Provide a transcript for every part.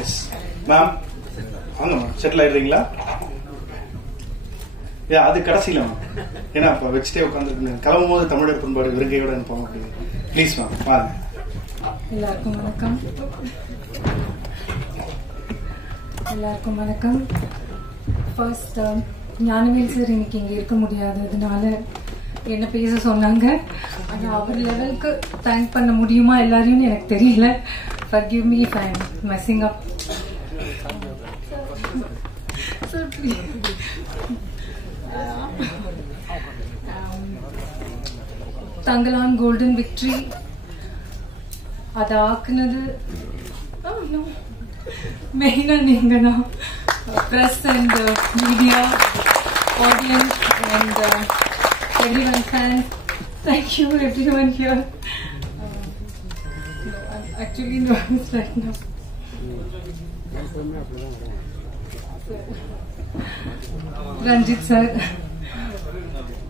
Yes ma'am வாங்க ma'am settle ஆயிடுறீங்களா? ஏ அது கடைசியில மேம், ஏன்னா இப்போ வச்சுட்டே உட்காந்துருக்கீங்க. கிளம்பும் போது தமிழர் பண்பாடு வெறுங்கையோட அனுப்பாங்க அப்படின்னு. ப்ளீஸ் மேம் வாங்க. எல்லாருக்கும் வணக்கம். எல்லாருக்கும் வணக்கம். ஃபர்ஸ்ட் ஞானவேல் சார் இன்னைக்கு இங்கே இருக்க முடியாததுனால என்ன பேச சொன்னாங்க. ஆனால் அவர் லெவலுக்கு தேங்க் பண்ண முடியுமா எல்லாரையும் எனக்கு தெரியல. forgive me if I'm messing up. Sir, please. Tangalan Golden Victory அது ஆக்குனது மெயினா நீங்க தான். press and media, audience and everyone, fans, thank you everyone here. I'm actually nervous right now. Ranjit sir,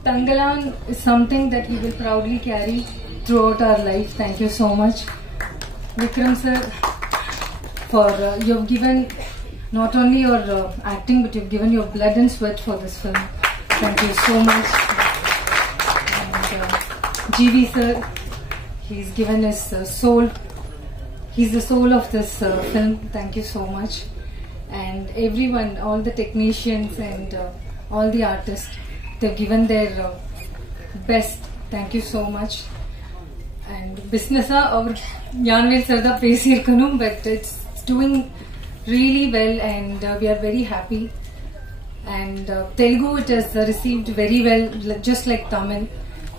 Tangalan is something that he will proudly carry throughout our life. Thank you so much. Vikram sir, for you've given not only your acting but you've given your blood and sweat for this film. Thank you so much. And GV sir, he's given his soul. He's the soul of this film. Thank you so much. And everyone, all the technicians and all the artists, they've given their best. Thank you so much. And business our Yanvel sir da pesirkanum, but it's doing really well and we are very happy. And Telugu, it has received very well, just like Tamil.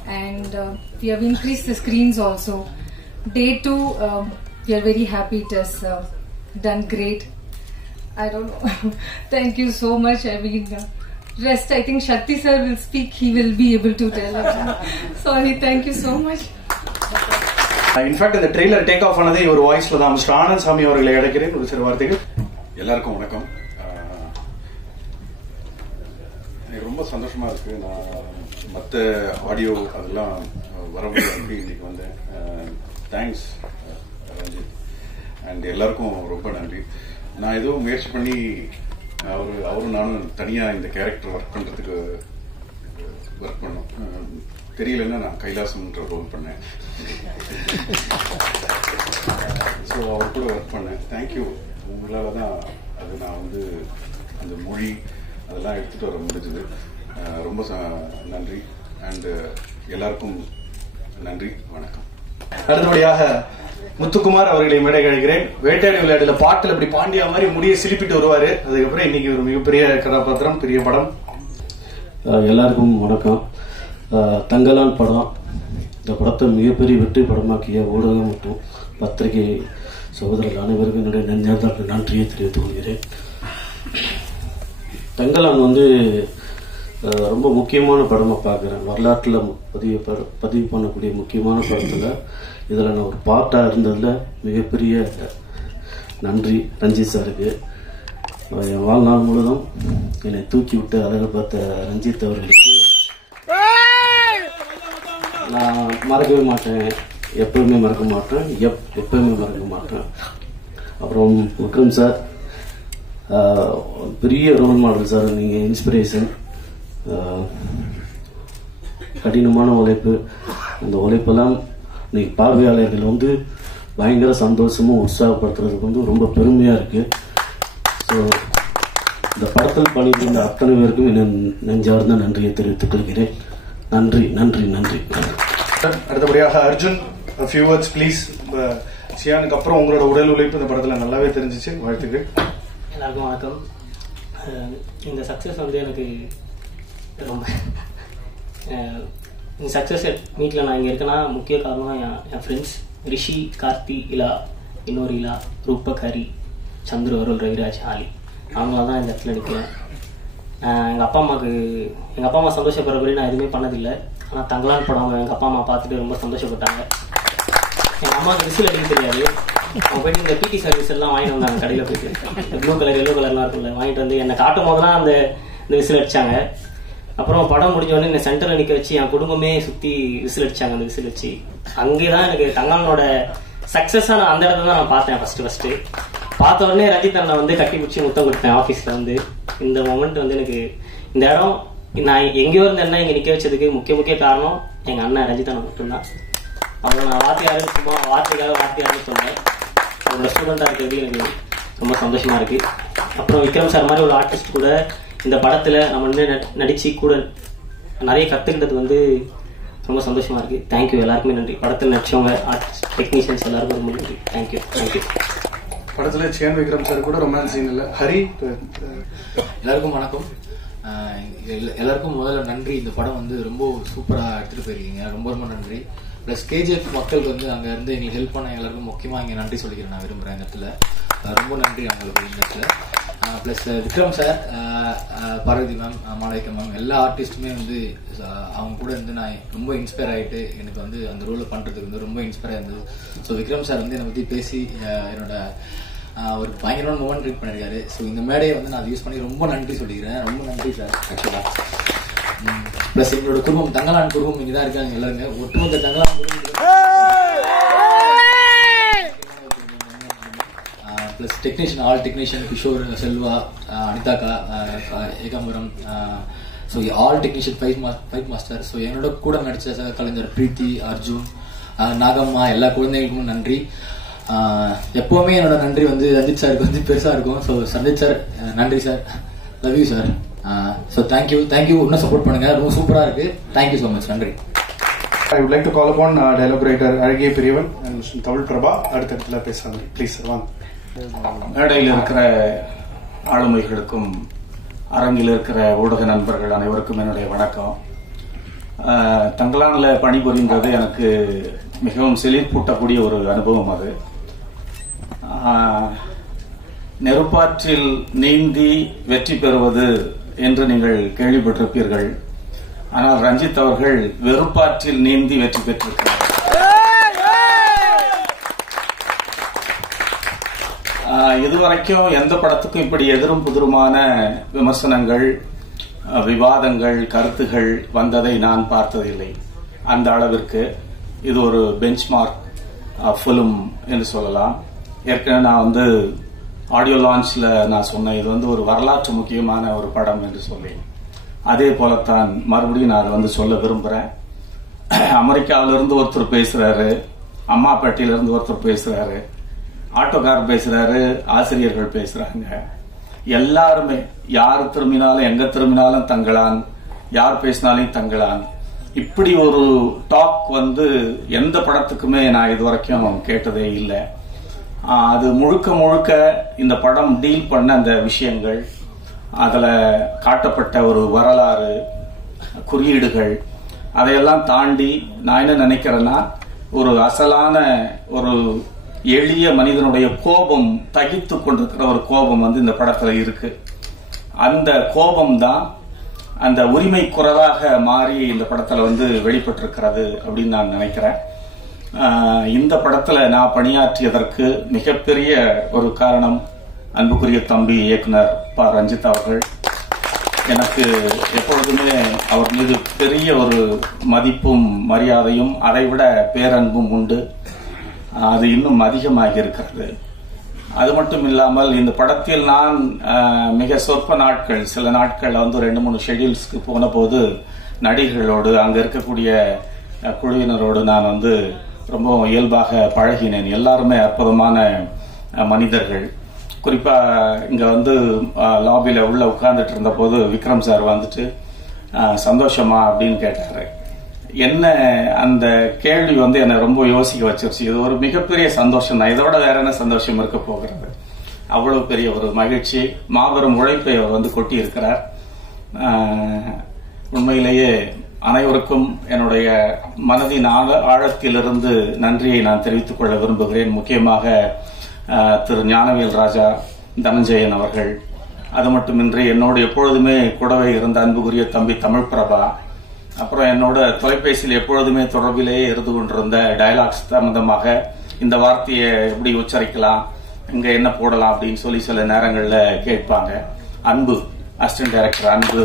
And we have increased the screens also. Day 2, we are very happy. It has done great. I don't know. Thank you so much. I mean, rest I think Shakti sir will speak. He will be able to tell. Sorry. Thank you so much. In fact இந்த trailer take off ஆனதே ஒரு வாய்ஸ்ல தான். Mister Anand சாமி அவர்களை அழைக்கிறேன் ஒரு சில வார்த்தைகள். எல்லாருக்கும் வணக்கம். எனக்கு ரொம்ப சந்தோஷமா இருக்கு. நான் மற்ற ஆடியோ அதெல்லாம் வர முடியாது, இன்னைக்கு வந்தேன். தேங்க்ஸ் ரஞ்சித் அண்ட் எல்லாருக்கும் ரொம்ப நன்றி. நான் ஏதோ முயற்சி பண்ணி அவரும் நானும் தனியாக இந்த கேரக்டர் ஒர்க் பண்ணுறதுக்கு ஒர்க் பண்ணோம். தெரியலன்னா நான் கைலாசம்ன்ற ரோல் பண்ணேன். ஸோ அவர் கூட ஒர்க் பண்ணேன். தேங்க்யூ. உங்களால் தான் அது நான் வந்து அந்த மொழி அதெல்லாம் எடுத்துகிட்டு வர முடிஞ்சது. ரொம்ப நன்றி அண்ட் எல்லாருக்கும் நன்றி. வணக்கம். அடுத்தபடியாக முத்துக்குமார் அவர்களை மேடை அழைக்கிறேன். வேட்டையாடி விளையாடுல பாட்டில் இப்படி பாண்டியா மாதிரி முடிய சிலிப்பிட்டு வருவாரு. அதுக்கப்புறம் இன்னைக்கு ஒரு மிகப்பெரிய கதாபாத்திரம், பெரிய படம். எல்லாருக்கும் வணக்கம். தங்கலான் படம், இந்த படத்தை மிகப்பெரிய வெற்றி படமாக்கிய ஊடகம் மற்றும் பத்திரிகை சகோதரர்கள் அனைவருக்கும் என்னுடைய நெஞ்சார்ந்த நன்றியை தெரிவித்துக் கொள்கிறேன். தங்கலான் வந்து ரொம்ப முக்கியமான படமாக பார்க்குறேன். வரலாற்றில் பதிவு பண்ணக்கூடிய முக்கியமான படத்தில் இதில் நான் ஒரு பார்ட்டாக இருந்ததில் மிகப்பெரிய நன்றி ரஞ்சித் சாருக்கு. என் வாழ்நாள் முழுவதும் என்னை தூக்கி விட்டு அழகு பார்த்த ரஞ்சித் அவர்களுக்கு நான் மறக்கவே மாட்டேன், எப்பவுமே மறக்க மாட்டேன், எப்பவுமே மறக்க மாட்டேன். அப்புறம் விக்ரம் சார், பெரிய ரோல் மாடல் சார். நீங்கள் இன்ஸ்பிரேஷன், கடினமான உழைப்பு, அந்த உழைப்பெல்லாம் இன்னைக்கு பார்வையாளர்கள் வந்து பயங்கர சந்தோஷமும் உற்சாகப்படுத்துறதுக்கு வந்து ரொம்ப பெருமையாக இருக்கு. ஸோ இந்த படத்தில் பணிபுரிந்த அத்தனை பேருக்கும் என் நெஞ்சார்ந்த நன்றியை தெரிவித்துக் கொள்கிறேன். நன்றி நன்றி நன்றி. அடுத்தபடியாக அர்ஜுன், ஃபியூ வேர்ட்ஸ் ப்ளீஸ். சியானுக்கு அப்புறம் உங்களோட உடல் உழைப்பு இந்த படத்தில் நல்லாவே தெரிஞ்சிச்சு. வாழ்த்துக்கள். எல்லாருக்கும் வணக்கம். இந்த சக்ஸஸ் வந்து எனக்கு ரொம்ப இந்த சக்ஸஸ் மீட்டில் நான் இங்கே இருக்கேன்னா முக்கிய காரணம் என் ஃப்ரெண்ட்ஸ் ரிஷி, கார்த்தி, இலா, இன்னொரு இலா, ரூபக், ஹரி, சந்துரு, அருள், ரவிராஜ், ஆலி, அவங்களாம் தான் இந்த இடத்துல நிற்கிறேன். எங்கள் அப்பா அம்மா சந்தோஷப்படுற மாதிரி நான் எதுவுமே பண்ணதில்லை. ஆனால் தங்கலான் படம் எங்கள் அப்பா அம்மா பார்த்துட்டு ரொம்ப சந்தோஷப்பட்டாங்க. எங்கள் அம்மாவுக்கு விசில் அடிக்க தெரியாது. அவங்க போயிட்டு இந்த பிடி சர்வீஸ் எல்லாம் வாங்கிட்டு வந்தாங்க கடையில் போயிட்டு. ப்ளூ கலர் எல்லோ கலர்லாம் இருக்குல்ல, வாங்கிட்டு வந்து என்னை காட்டும் போது தான் இந்த விசில் அடித்தாங்க. அப்புறம் படம் முடிஞ்சோடனே என்னை சென்டரில் நிற்க வச்சு என் குடும்பமே சுற்றி விசில் அடித்தாங்க. அந்த விசில் வச்சு அங்கே தான் எனக்கு தங்கலானோட சக்ஸஸாக நான் அந்த இடத்துல தான் நான் பார்த்தேன் ஃபஸ்ட்டு. பார்த்த உடனே ரஞ்சித் அண்ணா வந்து கட்டி பிடிச்சி முத்தம் கொடுத்தேன் ஆஃபீஸில் வந்து. இந்த மொமெண்ட் வந்து எனக்கு இந்த இடம் நான் எங்கேயோ இருந்தேன்னா இங்கே நிற்க வச்சதுக்கு முக்கிய காரணம் எங்கள் அண்ணன் ரஞ்சித் அண்ணா மட்டும்தான். அவங்க நான் வார்த்தையாருன்னு சும்மா வார்த்தையாருன்னு சொன்னேன். அவங்களோட ஸ்டூடெண்டாக இருக்கிறது எனக்கு ரொம்ப சந்தோஷமாக இருக்குது. அப்புறம் விக்ரம் சார் மாதிரி ஒரு ஆர்டிஸ்ட் கூட இந்த படத்தில் நம்ம நடித்து கூட நிறைய கற்றுக்கிட்டது வந்து ரொம்ப சந்தோஷமாக இருக்குது. தேங்க்யூ, எல்லாருக்குமே நன்றி. படத்தில் நடிச்சவங்க ஆர்டிஸ்ட் டெக்னீஷியன்ஸ் எல்லாருக்கும் ரொம்ப நன்றி. தேங்க்யூ. படத்துல சியான் விக்ரம் சார் கூட ரொமான்ஸ் சீன் இல்ல. ஹரி, எல்லாருக்கும் வணக்கம். எல்லாருக்கும் முதல்ல நன்றி. இந்த படம் வந்து ரொம்ப சூப்பரா எடுத்துட்டு போயிருக்கீங்க, ரொம்ப ரொம்ப நன்றி. பிளஸ் கேஜிஎஃப் மக்களுக்கு வந்து அங்க இருந்து எங்களுக்கு ஹெல்ப் பண்ண எல்லாருக்கும் முக்கியமா இங்க நன்றி சொல்லிக்கிறேன் நான் விரும்புறேன் இந்த இடத்துல. ரொம்ப நன்றி அவங்களுக்கு இந்த இடத்துல. Plus Vikram sir, Parvathy ma'am, Malavika ma'am, எல்லா ஆர்டிஸ்டுமே வந்து அவங்க கூட இருந்து நான் ரொம்ப இன்ஸ்பயர் ஆகிட்டு எனக்கு வந்து அந்த ரோலை பண்றதுக்கு வந்து ரொம்ப இன்ஸ்பயர் இருந்தது. ஸோ விக்ரம் சார் வந்து என்னை பத்தி பேசி என்னோட ஒரு பயங்கரமான மூமெண்ட் கிரியேட் பண்ணியிருக்காரு. ஸோ இந்த மேடையை வந்து நான் யூஸ் பண்ணி ரொம்ப நன்றி சொல்லிக்கிறேன். ரொம்ப நன்றி சார். ஆக்சுவலா பிளஸ் எங்களோட குடும்பம், தங்கலான் குடும்பம் இங்கே தான் இருக்காங்க எல்லாருமே. ஒட்டுமொத்த தங்கலான் குடும்பம் plus technician, all technician, Kishore, Selva, அனிதாக்கா, Ekambaram, so all technician, fight master. So என்னோட கூட நடிச்ச கலைஞர் பிரீத்தி, அர்ஜுன், நாகம்மா, எல்லா குழந்தைகளுக்கும் நன்றி. எப்பவுமே என்னோட நன்றி வந்து ரஞ்சித் சாருக்கு வந்து பெருசா இருக்கும். ஸோ ரஞ்சித் சார் நன்றி sir, love you sir. So thank you. இன்னும் சப்போர்ட் பண்ணுங்க, ரொம்ப சூப்பரா இருக்கு. தேங்க்யூ ஸோ மச், நன்றி. I would like to call upon dialogue writer அழகிய பெரியவன் and Mr. தமிழ் பிரபா அடுத்த பேசுறாங்க. ப்ளீஸ் சார் வாங்க. மேடையில் இருக்கிற ஆளுமைகளுக்கும் அரங்கில் இருக்கிற ஊடக நண்பர்கள் அனைவருக்கும் என்னுடைய வணக்கம். தங்கலான்ல பணிபுரிந்தது எனக்கு மிகவும் சிலிர்ப்பூட்டக்கூடிய ஒரு அனுபவம். அது நெருப்பாற்றில் நீந்தி வெற்றி பெறுவது என்று நீங்கள் கேள்விப்பட்டிருப்பீர்கள். ஆனால் ரஞ்சித் அவர்கள் வெறுப்பாற்றில் நீந்தி வெற்றி பெற்றிருக்கிறார். இதுவரைக்கும் எந்த படத்துக்கும் இப்படி எதிரும் புதிருமான விமர்சனங்கள், விவாதங்கள், கருத்துகள் வந்ததை நான் பார்த்ததில்லை. அந்த அளவிற்கு இது ஒரு பெஞ்ச்மார்க் ஃபிலிம் என்று சொல்லலாம். ஏற்கனவே நான் வந்து ஆடியோ லான்ச்ல நான் சொன்னேன், இது வந்து ஒரு வரலாற்று முக்கியமான ஒரு படம் என்று சொல்லி. அதே போலத்தான் மறுபடியும் நான் வந்து சொல்ல விரும்புறேன். அமெரிக்காவிலிருந்து ஒருத்தர் பேசுறாரு, அம்மாப்பேட்டையிலிருந்து ஒருத்தர் பேசுறாரு, ஆட்டோக்கார் பேசுறாரு, ஆசிரியர்கள் பேசுறாங்க. எல்லாருமே யார் திரும்பினாலும் எங்க திரும்பினாலும் தங்கலான், யார் பேசினாலும் தங்கலான். இப்படி ஒரு டாக் வந்து எந்த படத்துக்குமே நான் இதுவரைக்கும் கேட்டதே இல்லை. அது முழுக்க இந்த படம் டீல் பண்ண அந்த விஷயங்கள், அதுல காட்டப்பட்ட ஒரு வரலாறு, குறியீடுகள், அதையெல்லாம் தாண்டி நான் என்ன நினைக்கிறேன்னா, ஒரு அசலான ஒரு எளிய மனிதனுடைய கோபம், தகித்து கொண்டிருக்கிற ஒரு கோபம் வந்து இந்த படத்துல இருக்கு. அந்த கோபம் தான் அந்த உரிமை குரலாக மாறி இந்த படத்துல வந்து வெளிப்பட்டிருக்கிறது அப்படின்னு நான் நினைக்கிறேன். இந்த படத்துல நான் பணியாற்றியதற்கு மிகப்பெரிய ஒரு காரணம் அன்புக்குரிய தம்பி இயக்குனர் ப. ரஞ்சித் அவர்கள். எனக்கு எப்பொழுதுமே அவர் மீது பெரிய ஒரு மதிப்பும் மரியாதையும் அதைவிட பேரன்பும் உண்டு. அது இன்னும் அதிகமாக இருக்கிறது. அது மட்டும் இல்லாமல் இந்த படத்தில் நான் மிக சொற்ப நாட்கள், சில நாட்கள் வந்து 2-3 ஷெட்யூல்ஸ்க்கு போன போது நடிகர்களோடு, அங்க இருக்கக்கூடிய குழுவினரோடு நான் வந்து ரொம்ப இயல்பாக பழகினேன். எல்லாருமே அற்புதமான மனிதர்கள். குறிப்பா இங்க வந்து லாபியில உள்ள உட்கார்ந்துட்டு இருந்த போது விக்ரம் சார் வந்துட்டு சந்தோஷமா அப்படின்னு கேட்டாரு. என்ன அந்த கேள்வி வந்து என்னை ரொம்ப யோசிக்க வச்சிருச்சு. இது ஒரு மிகப்பெரிய சந்தோஷம் தான், இதோட வேற என்ன சந்தோஷம் இருக்க போகிறது. அவ்வளவு பெரிய ஒரு மகிழ்ச்சி, மாபெரும் உழைப்பை அவர் வந்து கொட்டி இருக்கிறார். உண்மையிலேயே அனைவருக்கும் என்னுடைய மனதின் ஆழத்திலிருந்து நன்றியை நான் தெரிவித்துக் கொள்ள விரும்புகிறேன். முக்கியமாக திரு ஞானவேல் ராஜா, தனஞ்சயன் அவர்கள், அது மட்டுமின்றி என்னோடு எப்பொழுதுமே கூடவே இருந்த அன்புக்குரிய தம்பி தமிழ் பிரபா, அப்புறம் என்னோட தொலைபேசியில் எப்பொழுதுமே தொடர்பிலேயே இருந்து கொண்டிருந்த டயலாக்ஸ் சம்பந்தமாக இந்த வார்த்தையை எப்படி உச்சரிக்கலாம், இங்க என்ன போடலாம் அப்படின்னு சொல்லி சில நேரங்கள்ல கேட்பாங்க. அன்பு அசிஸ்டன்ட் டைரக்டர் அன்பு,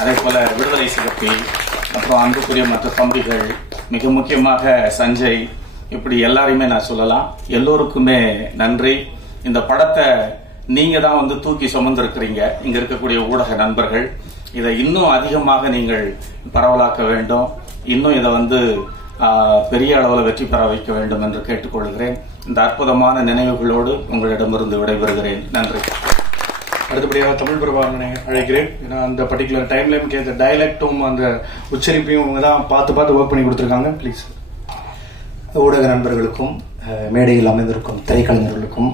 அதே போல விடுதலை சிகப்பி, அப்புறம் அன்புக்குரிய மற்ற தம்பிகள், மிக முக்கியமாக சஞ்சய், இப்படி எல்லாரையுமே நான் சொல்லலாம். எல்லோருக்குமே நன்றி. இந்த படத்தை நீங்க தான் வந்து தூக்கி சுமந்திருக்கிறீங்க. இங்க இருக்கக்கூடிய ஊடக நண்பர்கள் இதை இன்னும் அதிகமாக நீங்கள் பரவலாக்க வேண்டும். இன்னும் இதை வந்து பெரிய அளவில் வெற்றி பெற வைக்க வேண்டும் என்று கேட்டுக்கொள்கிறேன். இந்த அற்புதமான நினைவுகளோடு உங்களிடமிருந்து விடைபெறுகிறேன். நன்றி. அடுத்தபடியாக தமிழ் பிரபாகரனை அழைக்கிறேன். ஏன்னா அந்த பர்டிகுலர் டைம்லையும் கேட்ட டயலெக்டும் அந்த உச்சரிப்பையும் அவங்க தான் பார்த்து ஒர்க் பண்ணி கொடுத்துருக்காங்க. ப்ளீஸ். ஊடக நண்பர்களுக்கும் மேடையில் அமைந்திருக்கும் திரைக்கலைஞர்களுக்கும்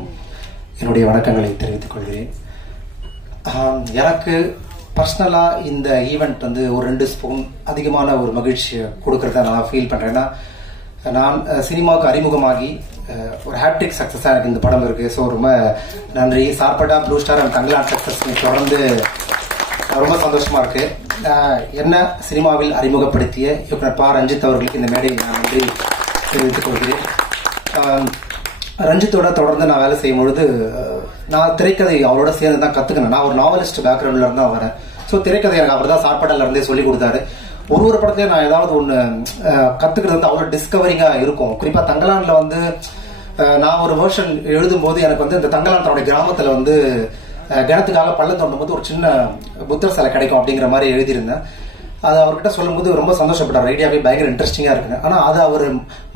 என்னுடைய வணக்கங்களை தெரிவித்துக் கொள்கிறேன். எனக்கு பர்சனலா இந்த ஈவெண்ட் வந்து ஒரு 2 ஸ்பூன் அதிகமான ஒரு மகிழ்ச்சியை கொடுக்கறத நான் ஃபீல் பண்றேன். ஏன்னா நான் சினிமாவுக்கு அறிமுகமாகி ஒரு ஹேட்ரிக் சக்சஸா எனக்கு இந்த படம் இருக்கு. ஸோ ரொம்ப நன்றி. Sarpatta, blue star and Thangalaan success தொடர்ந்து ரொம்ப சந்தோஷமா இருக்கு. என்ன சினிமாவில் அறிமுகப்படுத்திய இயக்குனர் பா. ரஞ்சித் அவர்களுக்கு இந்த மேடையை நான் நன்றி தெரிவித்துக் கொள்கிறேன். ரஞ்சித்தோட தொடர்ந்து நான் வேலை செய்யும் பொழுது நான் திரைக்கதை அவரோட சேர்ந்து தான் கத்துக்கணும். நான் ஒரு நாவலிஸ்ட் பேக்ரவுண்ட்ல இருந்து தான் வரேன். ஸோ திரைக்கதை எனக்கு அவர் தான் சார்பட்டால இருந்தே சொல்லி கொடுத்தாரு. ஒரு படத்தையும் நான் ஏதாவது ஒன்று கத்துக்கிறது வந்து அவ்வளோ டிஸ்கவரிங்கா இருக்கும். குறிப்பா தங்கலான்ல வந்து நான் ஒரு வேர்ஷன் எழுதும் போது எனக்கு வந்து இந்த தங்கலான் தன்னுடைய கிராமத்துல வந்து கிணத்துக்காக பள்ளம் தோண்டும் போது ஒரு சின்ன புத்தர் சிலை கிடைக்கும் அப்படிங்கிற மாதிரி எழுதியிருந்தேன். அது அவர்கிட்ட சொல்லும் போது ரொம்ப சந்தோஷப்பட்டார். ஐடியாவே பயங்கர இன்ட்ரெஸ்டிங்கா இருக்குங்க. ஆனா அது அவர்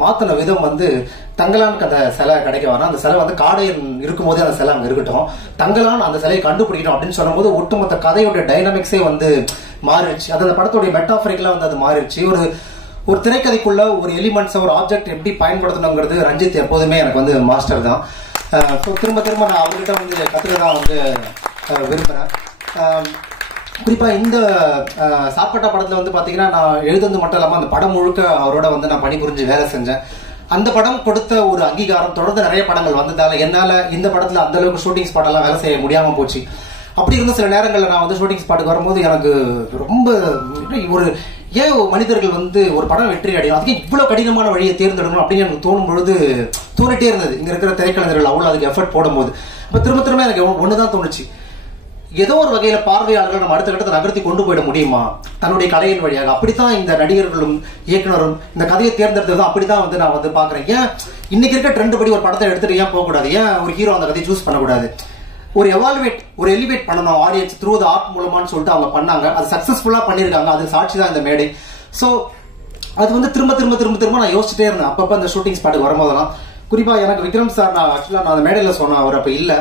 மாத்தின விதம் வந்து தங்கலானுக்கு அந்த சிலை கிடைக்க வேணாம், அந்த சிலை வந்து காடையன் இருக்கும்போதே அந்த சிலை அங்க இருக்கட்டும், தங்கலான் அந்த சிலையை கண்டுபிடிக்கணும் அப்படின்னு சொல்லும்போது ஒட்டுமொத்த கதையோட டைனமிக்ஸே வந்து மாறிடுச்சு. அது அந்த படத்துடைய மெட்டாஃபரிக்கெல்லாம் வந்து அது மாறிடுச்சு. ஒரு திரைக்கதைக்குள்ள ஒரு எலிமெண்ட்ஸ் ஒரு ஆப்ஜெக்ட் எப்படி பயன்படுத்தணுங்கிறது ரஞ்சித் எப்போதுமே எனக்கு வந்து மாஸ்டர் தான். திரும்ப நான் அவர்கிட்ட வந்து கத்துக்கதான் வந்து விரும்புறேன். குறிப்பா இந்த சாப்பாட்டா படத்துல வந்து பாத்தீங்கன்னா நான் எழுதுறது மட்டும் இல்லாம அந்த படம் முழுக்க அவரோட வந்து நான் பணிபுரிஞ்சு வேலை செஞ்சேன். அந்த படம் கொடுத்த ஒரு அங்கீகாரம் தொடர்ந்து நிறைய படங்கள் வந்ததால என்னால இந்த படத்துல அந்த அளவுக்கு ஷூட்டிங் ஸ்பாட் எல்லாம் வேலை செய்ய முடியாம போச்சு. அப்படி இருந்த சில நேரங்கள்ல நான் வந்து ஷூட்டிங் ஸ்பாட்டுக்கு வரும்போது எனக்கு ரொம்ப ஒரு ஏன் மனிதர்கள் வந்து ஒரு படம் வெற்றி அடையும், அதுக்கு இவ்வளவு கடினமான வழியை தேர்ந்தெடுக்கணும் அப்படின்னு எனக்கு தோணும் பொழுது தோணிட்டே இருந்தது. இங்க இருக்கிற திரைக்கலைஞர்கள் அவ்வளவு அதுக்கு எஃபர்ட் போடும்போது அப்ப திரும்ப எனக்கு ஒண்ணுதான் தோணுச்சு, ஏதோ ஒரு வகையில பார்வையாளர்கள் நம்ம அடுத்த கட்டத்தை நகர்த்தி கொண்டு போயிட முடியுமா தன்னுடைய கலையின் வழியாக. அப்படித்தான் இந்த நடிகர்களும் இயக்குனரும் இந்த கதையை தேர்ந்தெடுத்தது அப்படித்தான் வந்து நான் வந்து பாக்குறேன். ஏன் இன்னைக்கு இருக்க ட்ரெண்ட் படி ஒரு படத்தை எடுத்துட்டு ஏன் போக கூடாது, ஏன் ஒரு ஹீரோ அந்த கதையை சூஸ் பண்ணக்கூடாது, ஒரு எலிவேட் பண்ணணும் ஆடியன்ஸ் த்ரூ த ஆர்ட் மூலமான்னு சொல்லிட்டு அவங்க பண்ணாங்க. அது சக்சஸ்ஃபுல்லா பண்ணிருக்காங்க. அது சாட்சி தான் இந்த மேடை. சோ அது வந்து திரும்ப நான் யோசிச்சுட்டே இருந்தேன் அப்பப்ப அந்த ஷூட்டிங் ஸ்பாட்டுக்கு வரும்போதெல்லாம். குறிப்பா எனக்கு விக்ரம் சார் நான் அந்த மேடையில சொன்னேன், அவர் அப்ப இல்ல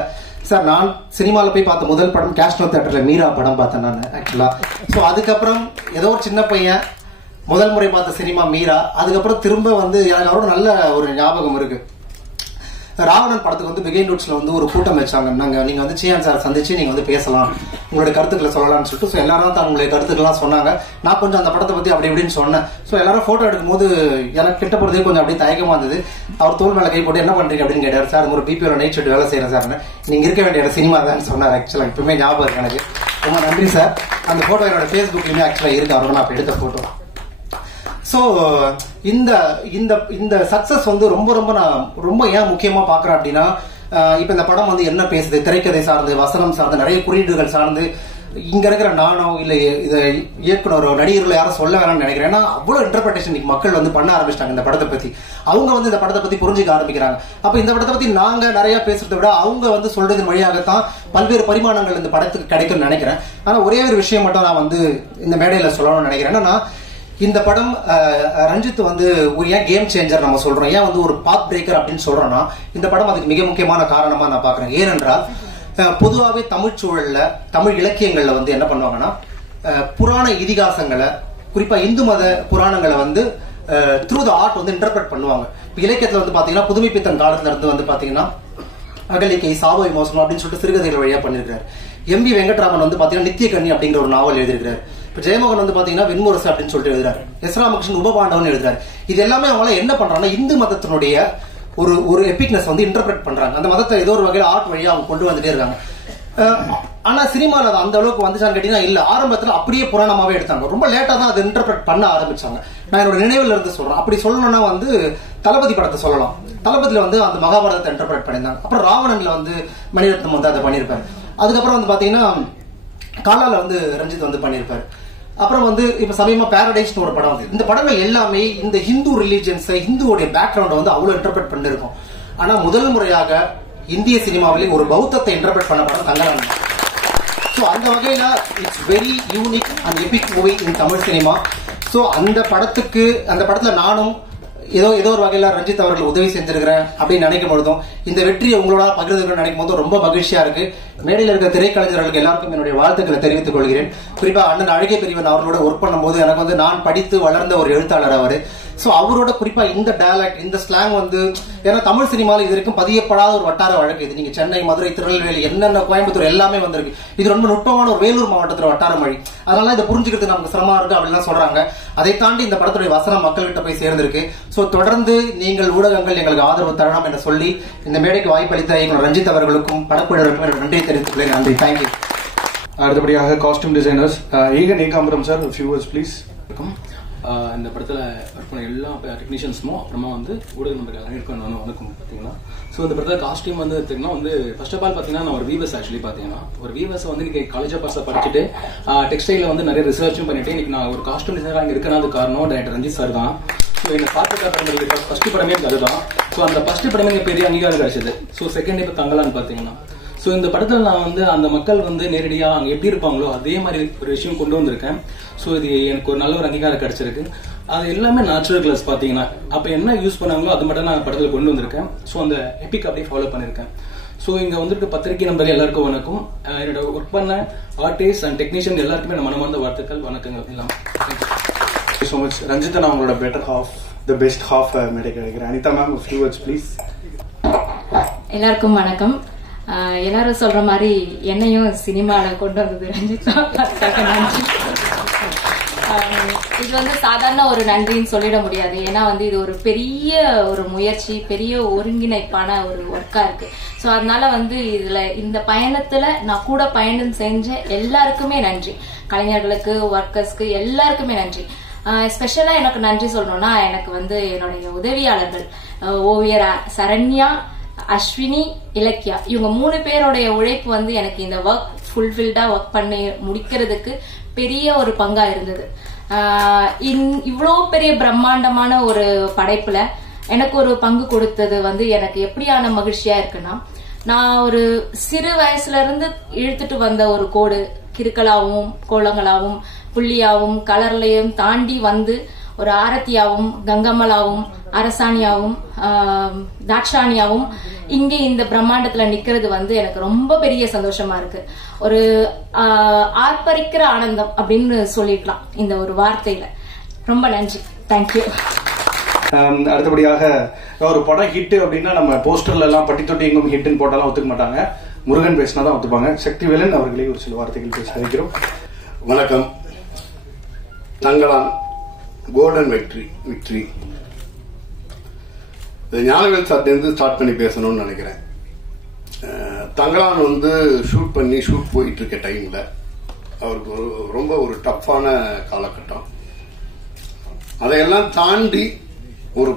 சார். நான் சினிமாவில் போய் பார்த்த முதல் படம் கேஷ்னோ தியேட்டர்ல மீரா படம் பார்த்தேன் நான் ஆக்சுவலா. ஸோ அதுக்கப்புறம் ஏதோ ஒரு சின்ன பையன் முதல் முறை பார்த்த சினிமா மீரா. அதுக்கப்புறம் திரும்ப வந்து எனக்கு அவரோட நல்ல ஒரு ஞாபகம் இருக்கு. ராவணன் படத்துக்கு வந்து பிகைன் ரூட்ஸ்ல வந்து ஒரு கூட்டம் வச்சாங்க. நீங்க வந்து சியான் சார் சந்திச்சு நீங்க வந்து பேசலாம், உங்களுடைய கருத்துக்களை சொல்லலாம்னு சொல்லிட்டு. ஸோ எல்லாரும் தங்களுடைய கருத்துக்கள்லாம் சொன்னாங்க. நான் கொஞ்சம் அந்த படத்தை பத்தி அப்படி இப்படின்னு சொன்னேன். ஸோ எல்லாரும் போட்டோ எடுக்கும் போது எனக்கு கிட்ட போறதே கொஞ்சம் அப்படியே தயக்கமா இருந்தது. அவர் தோல் மேல கை போட்டு என்ன பண்றீங்க அப்படின்னு கேட்டார். சார் ஒரு பிபிஓ நைட் ஷூட் வேலை செய்யறேன் சார், நீங்க இருக்க வேண்டிய சினிமா தான் சொன்னார். ஆக்சுவலா இப்பவுமே ஞாபகம் இருக்கு எனக்கு. ரொம்ப நன்றி சார். அந்த போட்டோ என்னோட பேஸ்புக்லயுமே ஆக்சுவலா இருக்கு, அவரோட நான் எடுத்த போட்டோ. சோ இந்த சக்சஸ் வந்து ரொம்ப ஏன் முக்கியமா பாக்குறேன் அப்படின்னா, இப்ப இந்த படம் வந்து என்ன பேசுது, திரைக்கதை சார்ந்து, வசனம் சார்ந்து, நிறைய குறியீடுகள் சார்ந்து இங்க இருக்கிற நானோ இல்ல இதை இயக்குனரோ நடிகர்களோ யாரும் சொல்ல வேணாம்னு நினைக்கிறேன். ஏன்னா அவ்வளவு இன்டர்பிரேஷன் மக்கள் வந்து பண்ண ஆரம்பிச்சிட்டாங்க இந்த படத்தை பத்தி. அவங்க வந்து இந்த படத்தை பத்தி புரிஞ்சுக்க ஆரம்பிக்கிறாங்க. அப்ப இந்த படத்தை பத்தி நாங்க நிறைய பேசுறதை விட அவங்க வந்து சொல்றதன் வழியாகத்தான் பல்வேறு பரிமாணங்கள் இந்த படத்துக்கு கிடைக்கும்னு நினைக்கிறேன். ஆனா ஒரே ஒரு விஷயம் மட்டும் நான் வந்து இந்த மேடையில சொல்லணும்னு நினைக்கிறேன். என்னன்னா இந்த படம் ரஞ்சித் வந்து ஒரு ஏன் கேம் சேஞ்சர் நம்ம சொல்றோம், ஏன் வந்து ஒரு பாத் பிரேக்கர் அப்படின்னு சொல்றோம்னா இந்த படம் அதுக்கு மிக முக்கியமான காரணமா நான் பாக்குறேன். ஏனென்றால் பொதுவாகவே தமிழ் சூழல்ல தமிழ் இலக்கியங்கள்ல வந்து என்ன பண்ணுவாங்கன்னா புராண இதிகாசங்களை குறிப்பா இந்து மத புராணங்களை வந்து த்ரூ த ஆர்ட் வந்து இன்டர்பிரட் பண்ணுவாங்க. இப்ப இலக்கியத்துல வந்து பாத்தீங்கன்னா புதுமை பித்தன் காலத்துல இருந்து வந்து பாத்தீங்கன்னா அகலிகை, சாவ விமோசனம் அப்படின்னு சொல்லிட்டு சிறுகதைகள் வழியா பண்ணிருக்காரு. எம்பி வெங்கட்ராமன் வந்து பாத்தீங்கன்னா நித்திய கண்ணி அப்படிங்கிற ஒரு நாவல் எழுதியிருக்காரு. இப்ப ஜெயமோகன் வந்து பாத்தீங்கன்னா வெண்முரசு அப்படின்னு சொல்லிட்டு எழுதுறாரு. எஸ் ராமகிருஷ்ணன் உபபாண்டவன் எழுதுறாரு. இது எல்லாமே அவங்க என்ன பண்றாங்கன்னா இந்து மதத்தினுடைய ஒரு எபிக்னஸ் வந்து இன்டர்பிரட் பண்றாங்க. அந்த மதத்தை ஏதோ ஒரு வகையில ஆர்ட் வழியா அவங்க கொண்டு வந்துட்டே இருக்காங்க. ஆனா சினிமால அது அந்த அளவுக்கு வந்துச்சான்னு கேட்டீங்கன்னா இல்ல. ஆரம்பத்துல அப்படியே புராணமாவே எடுத்தாங்க. ரொம்ப லேட்டா தான் அதை இன்டர்பிரட் பண்ண ஆரம்பிச்சாங்க. நான் என்னோட நினைவுல இருந்து சொல்றேன். அப்படி சொல்லணும்னா வந்து தளபதி படத்தை சொல்லலாம். தளபதியில வந்து அந்த மகாபாரதத்தை இன்டர்பிரட் பண்ணியிருந்தாங்க. அப்புறம் ராவணன்ல வந்து மணிரத்னம் வந்து அதை பண்ணியிருப்பாரு. அதுக்கப்புறம் வந்து பாத்தீங்கன்னா காலால வந்து ரஞ்சித் வந்து பண்ணியிருப்பாரு. அப்புறம் வந்து இப்ப சமயமா பாரடைஸ்னு ஒரு படம் வந்து இந்த படங்கள் எல்லாமே இந்த ஹிந்து ரிலீஜியன்ஸ் ஹிந்துவோடைய பேக்ரவுண்டை வந்து அவ்வளவு இன்டர்பிரட் பண்ணிருக்கும். ஆனா முதல் முறையாக இந்திய சினிமாவிலே ஒரு பௌத்தத்தை இன்டர்பிரட் பண்ண படம் தங்கலான். ஸோ அந்த வகையில it's very unique and Epic movie in Tamil cinema. So அந்த படத்துல நானும் ஏதோ ஒரு வகையில ரஞ்சித் அவர்கள் உதவி செஞ்சிருக்கிறேன் அப்படின்னு நினைக்கும் பொழுதும் இந்த வெற்றியை உங்களோட பகிர்ந்து நினைக்கும் போது ரொம்ப மகிழ்ச்சியா இருக்கு. மேடையில் இருக்கிற திரைக்கலைஞர்களுக்கு எல்லாருக்கும் என்னுடைய வாழ்த்துக்களை தெரிவித்துக் கொள்கிறேன். குறிப்பா அண்ணன் அழகிய பெரியவன் அவர்களோட ஒர்க் பண்ணும்போது எனக்கு நான் படித்து வளர்ந்த ஒரு எழுத்தாளர் அவரு. சோ அவரோட குறிப்பா இந்த டயலாக்ட் இந்த ஸ்லாங் ஏன்னா தமிழ் சினிமாவில் இது வரைக்கும் பதியப்படாத ஒரு வட்டார வழக்கு. இது நீங்க சென்னை, மதுரை, திருநெல்வேலி, என்னென்ன கோயம்புத்தூர் எல்லாமே வந்திருக்கு. இது ரொம்ப நுட்பமான ஒரு வேலூர் மாவட்டத்துல வட்டார மொழி. அதனால இதை புரிஞ்சுக்கிறது நமக்கு சிரமமா இருக்கு அப்படின்லாம் சொல்றாங்க. அதை தாண்டி இந்த படத்துடைய வசனம் மக்கள்கிட்ட போய் சேர்ந்திருக்கு. சோ தொடர்ந்து நீங்கள் ஊடகங்கள் எங்களுக்கு ஆதரவு தரணும் என்று சொல்லி இந்த மேடைக்கு வாய்ப்பளித்த எங்கள் ரஞ்சித் அவர்களுக்கும் படக்குழுவினருக்கும் நன்றி தெரிவித்துக்கிறேன். நன்றி, தேங்க்யூ. அடுத்தபடியாக costume designers eigen Ekambaram sir, few words please. இந்த படத்தில் ஒர்க் பண்ண எல்லா டெக்னீஷியன்ஸும் அப்புறமா ஊடக நம்பர்கள் அனைவருக்கும் நான் வணக்கம். பார்த்தீங்கன்னா ஸோ இந்த படத்தில் காஸ்டியூம் பார்த்தீங்கன்னா ஃபர்ஸ்ட் ஆஃப் ஆல் பார்த்தீங்கன்னா நான் ஒரு வீவர்ஸ் ஆக்சுவலி பார்த்தீங்கன்னா ஒரு வீவர்ஸ் இன்னைக்கு காலேஜ் பாஸை படிச்சுட்டு டெக்ஸ்டைலில் நிறைய ரிசர்ச்சும் பண்ணிட்டு இன்னைக்கு நான் ஒரு காஸ்டியூம் டிசைனராக அங்கே இருக்கிறது காரணம் டைரக்டர் ரஞ்சித் சார் தான். ஸோ என்னை பார்த்துக்க ஃபர்ஸ்ட் படமே அதுதான். ஸோ அந்த ஃபர்ஸ்ட் படமே எனக்கு பெரிய அங்கீகாரம் கிடைச்சது. ஸோ செகண்ட் இப்போ தங்கலான்னு பார்த்தீங்கன்னா ஸோ இந்த படத்தில் நான் அந்த மக்கள் நேரடியாக அங்கே எப்படி இருப்பாங்களோ அதே மாதிரி ஒரு விஷயம் கொண்டு வந்திருக்கேன். ஸோ இது எனக்கு ஒரு நல்ல ஒரு அங்கீகாரம் கிடைச்சிருக்கு. அது எல்லாமே நேச்சுரல் கலர்ஸ் பார்த்தீங்கன்னா அப்போ என்ன யூஸ் பண்ணாங்களோ அது மட்டும் நான் படத்தில் கொண்டு வந்திருக்கேன். ஸோ அந்த எபிக் அப்படியே ஃபாலோ பண்ணியிருக்கேன். ஸோ இங்கே வந்துட்டு பத்திரிகை நம்பர் எல்லாருக்கும் வணக்கம். என்னோட ஒர்க் பண்ண ஆர்டிஸ்ட் அண்ட் டெக்னீஷியன் எல்லாருக்குமே நான் மனமார்ந்த வாழ்த்துக்கள், வணக்கங்கள் எல்லாம். Thank you so much. ரஞ்சிதா, உங்களோட better half, the best half மேடை கிடைக்கிறேன். Anitha ma'am, few words please. எல்லாருக்கும் வணக்கம். எல்லாரும் சொல்ற மாதிரி என்னையும் சினிமால கொண்டு வந்தது ரஞ்சிதா, நன்றி. இது சாதாரண ஒரு நன்றின்னு சொல்லிட முடியாது. ஏன்னா இது ஒரு பெரிய ஒரு முயற்சி, பெரிய ஒருங்கிணைப்பான ஒரு ஒர்க்கா இருக்கு. சோ அதனால இதுல இந்த பயணத்துல நான் கூட பயணம் செஞ்ச எல்லாருக்குமே நன்றி. கலைஞர்களுக்கு, ஒர்க்கர்ஸ்க்கு எல்லாருக்குமே நன்றி. ஸ்பெஷலா எனக்கு நன்றி சொல்லணும்னா எனக்கு என்னுடைய உதவியாளர்கள் ஓவியர் சரண்யா, அஸ்வினி, இலக்கியா, இவங்க 3 பேருடைய உழைப்பு எனக்கு இந்த ஒர்க் ஃபுல்ஃபில்டா ஒர்க் பண்ணி முடிக்கிறதுக்கு பெரிய ஒரு பங்கா இருந்தது. இவ்வளோ பெரிய பிரம்மாண்டமான ஒரு படைப்புல எனக்கு ஒரு பங்கு கொடுத்தது எனக்கு எப்படியான மகிழ்ச்சியா இருக்குன்னா, நான் ஒரு சிறு வயசுல இருந்து இழுத்துட்டு வந்த ஒரு கோடு கிறுக்கலாவும் கோலங்களாவும் புள்ளியாவும் கலர்லையும் தாண்டி ஒரு ஆரத்தியாவும் கங்கம்மலாவும் அரசாணியாவும் தாட்சாணியாவும் இங்கே இந்த பிரம்மாண்டத்துல நிக்கிறது எனக்கு ரொம்ப பெரிய சந்தோஷமா இருக்கு. ஒரு ஆர்ப்பரிக்கிற ஆனந்தம் அப்படின்னு சொல்லிக்கலாம் இந்த ஒரு வார்த்தையில. ரொம்ப நன்றி, தேங்க்யூ. அடுத்தபடியாக ஒரு படம் ஹிட் அப்படின்னா நம்ம போஸ்டர்ல எல்லாம் பட்டி தொட்டி எங்கும் ஹிட்னு போட்டாலும் ஒத்துக்க மாட்டாங்க. முருகன் பேசினாதான் ஒத்துப்பாங்க. சக்திவேலன் அவர்களே ஒரு சில வார்த்தைகள் பேச வைக்கிறோம். வணக்கம். தங்கலான் கோல்டன் விக்டரி ஞானவேல் சார்ட்டேருந்து ஸ்டார்ட் பண்ணி பேசணும்னு நினைக்கிறேன். தங்கலான் ஷூட் போயிட்டு இருக்க டைம்ல அவருக்கு ரொம்ப ஒரு டஃப்பான காலகட்டம். அதையெல்லாம் தாண்டி ஒரு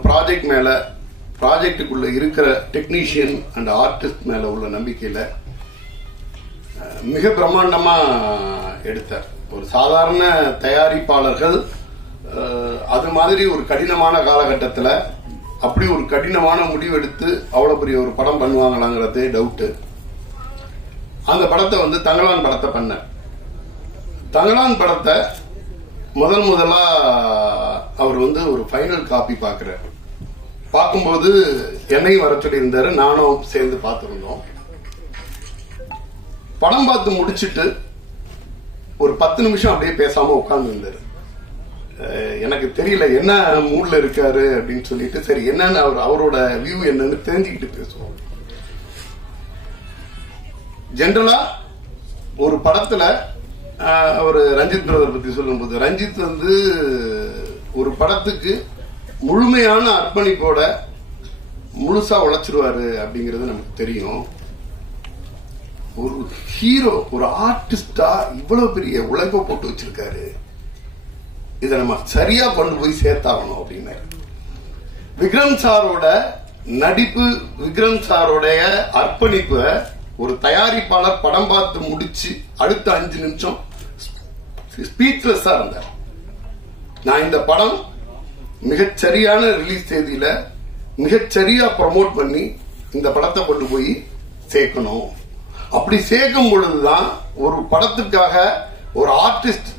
ப்ராஜெக்டுக்குள்ள இருக்கிற டெக்னீஷியன் அண்ட் ஆர்டிஸ்ட் மேல உள்ள நம்பிக்கையில மிக பிரம்மாண்டமா எடுத்தார். ஒரு சாதாரண தயாரிப்பாளர்கள் அது மாதிரி ஒரு கடினமான காலகட்டத்தில் அப்படி ஒரு கடினமான முடிவெடுத்து அவ்வளவு பெரிய ஒரு படம் பண்ணுவாங்களாங்கிறதே டவுட். அந்த படத்தை தங்கலான் படத்தை பண்ண தங்கலான் படத்தை முதலா அவர் ஒரு ஃபைனல் காப்பி பாக்குறாரு. பார்க்கும்போது என்னையும் வர சொல்லி இருந்தாரு, நானும் சேர்ந்து பார்த்திருந்தோம். படம் பார்த்து முடிச்சிட்டு ஒரு 10 நிமிஷம் அப்படியே பேசாம உட்கார்ந்து இருந்தாரு. எனக்கு தெரியல என்ன மூட்ல இருக்காரு அப்படின்னு சொல்லிட்டு, சரி என்னன்னு அவரோட வியூ என்னன்னு தெரிஞ்சுக்கிட்டு பேசுவோம். ஜெனரலா ஒரு படத்துல ஒரு ரஞ்சித் பிரதர் பத்தி சொல்லும்போது, ரஞ்சித் ஒரு படத்துக்கு முழுமையான அர்ப்பணிப்போட முழுசா உழைச்சிருவாரு அப்படிங்கிறது நமக்கு தெரியும். ஒரு ஹீரோ, ஒரு ஆர்டிஸ்டா இவ்வளவு பெரிய உழைப்பை போட்டு வச்சிருக்காரு, இதை நம்ம சரியா கொண்டு போய் சேர்த்தாகணும் அப்படின்னு. விக்ரம் சாரோட நடிப்பு, விக்ரம் சாரோடைய அர்ப்பணிப்பு, ஒரு தயாரிப்பாளர் படம் பார்த்து முடிச்சு அடுத்த 5 நிமிஷம் ஸ்பீச்லெஸ்ஸா இருந்தார். நான் இந்த படம் மிகச்சரியான ரிலீஸ் தேதியில மிகச்சரியா ப்ரமோட் பண்ணி இந்த படத்தை கொண்டு போய் சேர்க்கணும். அப்படி சேர்க்கும் பொழுதுதான் ஒரு படத்துக்காக ஒரு ஆர்டிஸ்ட்,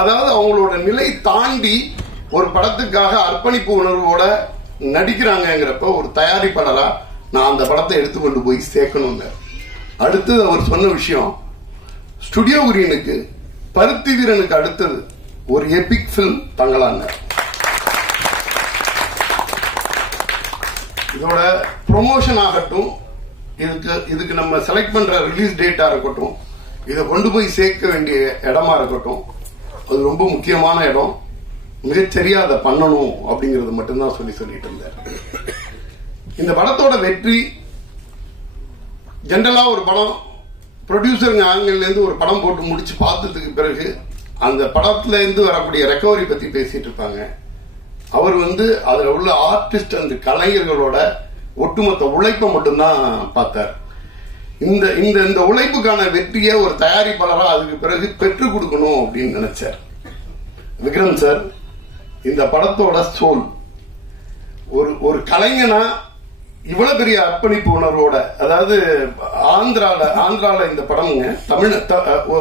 அதாவது அவங்களோட நிலை தாண்டி ஒரு படத்துக்காக அர்ப்பணிப்பு உணர்வோட நடிக்கிறாங்கிறப்ப ஒரு தயாரிப்பாளரா நான் அந்த படத்தை எடுத்துக்கொண்டு போய் சேர்க்கணும்னு. அடுத்து அவர் சொன்ன விஷயம், ஸ்டுடியோ கிரீனுக்கு பருத்தி வீரனுக்கு அடுத்தது ஒரு எபிக் பிலிம் தங்கலாங்க. இதோட ப்ரொமோஷன் ஆகட்டும், இதுக்கு நம்ம செலக்ட் பண்ற ரிலீஸ் டேட்டா இருக்கட்டும், இதை கொண்டு போய் சேர்க்க வேண்டிய இடமா இருக்கட்டும், அது ரொம்ப முக்கியமான இடம். மிகச்சரியா அதை பண்ணணும் அப்படிங்கறது மட்டும்தான் சொல்லிட்டு இருந்தார். இந்த படத்தோட வெற்றி, ஜெனரலா ஒரு படம் ப்ரொடியூசருங்க ஆங்கிள் இருந்து ஒரு படம் போட்டு முடிச்சு பார்த்ததுக்கு பிறகு அந்த படத்துல இருந்து வரக்கூடிய ரெக்கவரி பத்தி பேசிட்டு இருப்பாங்க. அவர் அதுல உள்ள ஆர்டிஸ்ட் அந்த கலைஞர்களோட ஒட்டுமொத்த உழைப்பை மட்டும்தான் பார்த்தார். இந்த உழைப்புக்கான வெற்றியை ஒரு தயாரிப்பாளரா அதுக்கு பிறகு பெற்றுக் கொடுக்கணும் அப்படின்னு நினைச்சார். விக்ரம் சார் இந்த படத்தோட சோல், ஒரு கலைஞனா இவ்வளவு பெரிய அர்ப்பணிப்பு உணர்வோட, அதாவது ஆந்திரால இந்த படம்ங்க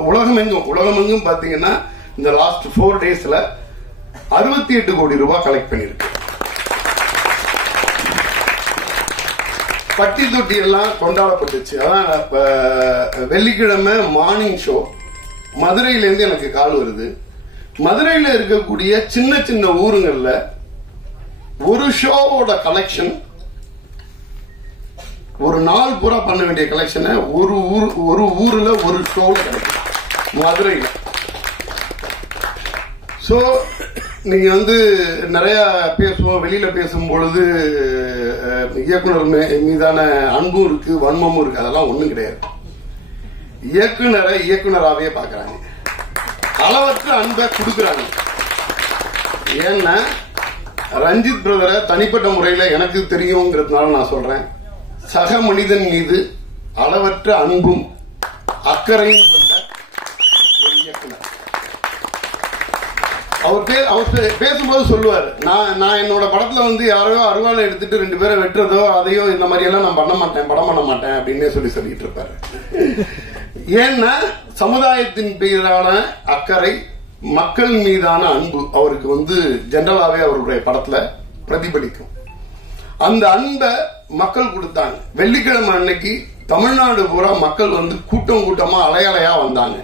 உலகமெங்கும் பாத்தீங்கன்னா இந்த லாஸ்ட் 4 daysல 68 கோடி ரூபாய் கலெக்ட் பண்ணிருக்கு. பட்டி தொட்டி எல்லாம் கொண்டாடப்பட்டுச்சு. அதான் வெள்ளிக்கிழமை மார்னிங் ஷோ மதுரையில இருந்து எனக்கு கால் வருது. மதுரையில இருக்கக்கூடிய சின்ன சின்ன ஊருங்கள்ல ஒரு ஷோவோட கலெக்ஷன், ஒரு நாள் பூரா பண்ண வேண்டிய கலெக்ஷனை ஒரு ஊர்ல ஒரு ஷோல கிடைக்கும் மதுரையில. சோ நீங்க நிறைய பேசுவோம், வெளியில பேசும் பொழுது இயக்குனர் மீதான அன்பும் இருக்கு, வன்மமும் இருக்கு. அதெல்லாம் ஒண்ணும் கிடையாது. இயக்குனரை இயக்குனராகவே பாக்குறாங்க, அளவற்ற அன்பை கொடுக்கறாங்க. ஏன்னா ரஞ்சித் பிரதரை தனிப்பட்ட முறையில எனக்கு தெரியுங்கிறதுனால நான் சொல்றேன், சக மனிதன் மீது அளவற்ற அன்பும் அக்கறையும் கொண்ட ஒரு இயக்குனர். அவர் பேசும்போது சொல்லுவார், நான் என்னோட படத்துல யாரையோ அருவாலை எடுத்துட்டு 2 பேரை வெட்டுறதோ அதையோ இந்த மாதிரி எல்லாம் நான் படம் பண்ண மாட்டேன் அப்படின்னு சொல்லிட்டு இருப்பாரு. ஏன்னா சமுதாயத்தின் மீதான அக்கறை, மக்கள் மீதான அன்பு அவருக்கு ஜெனரலாவே அவருடைய படத்துல பிரதிபலிக்கும். அந்த அன்பை மக்கள் கொடுத்தாங்க. வெள்ளிக்கிழமை அன்னைக்கு தமிழ்நாடு பூரா மக்கள் கூட்டமா அலையலையா வந்தாங்க.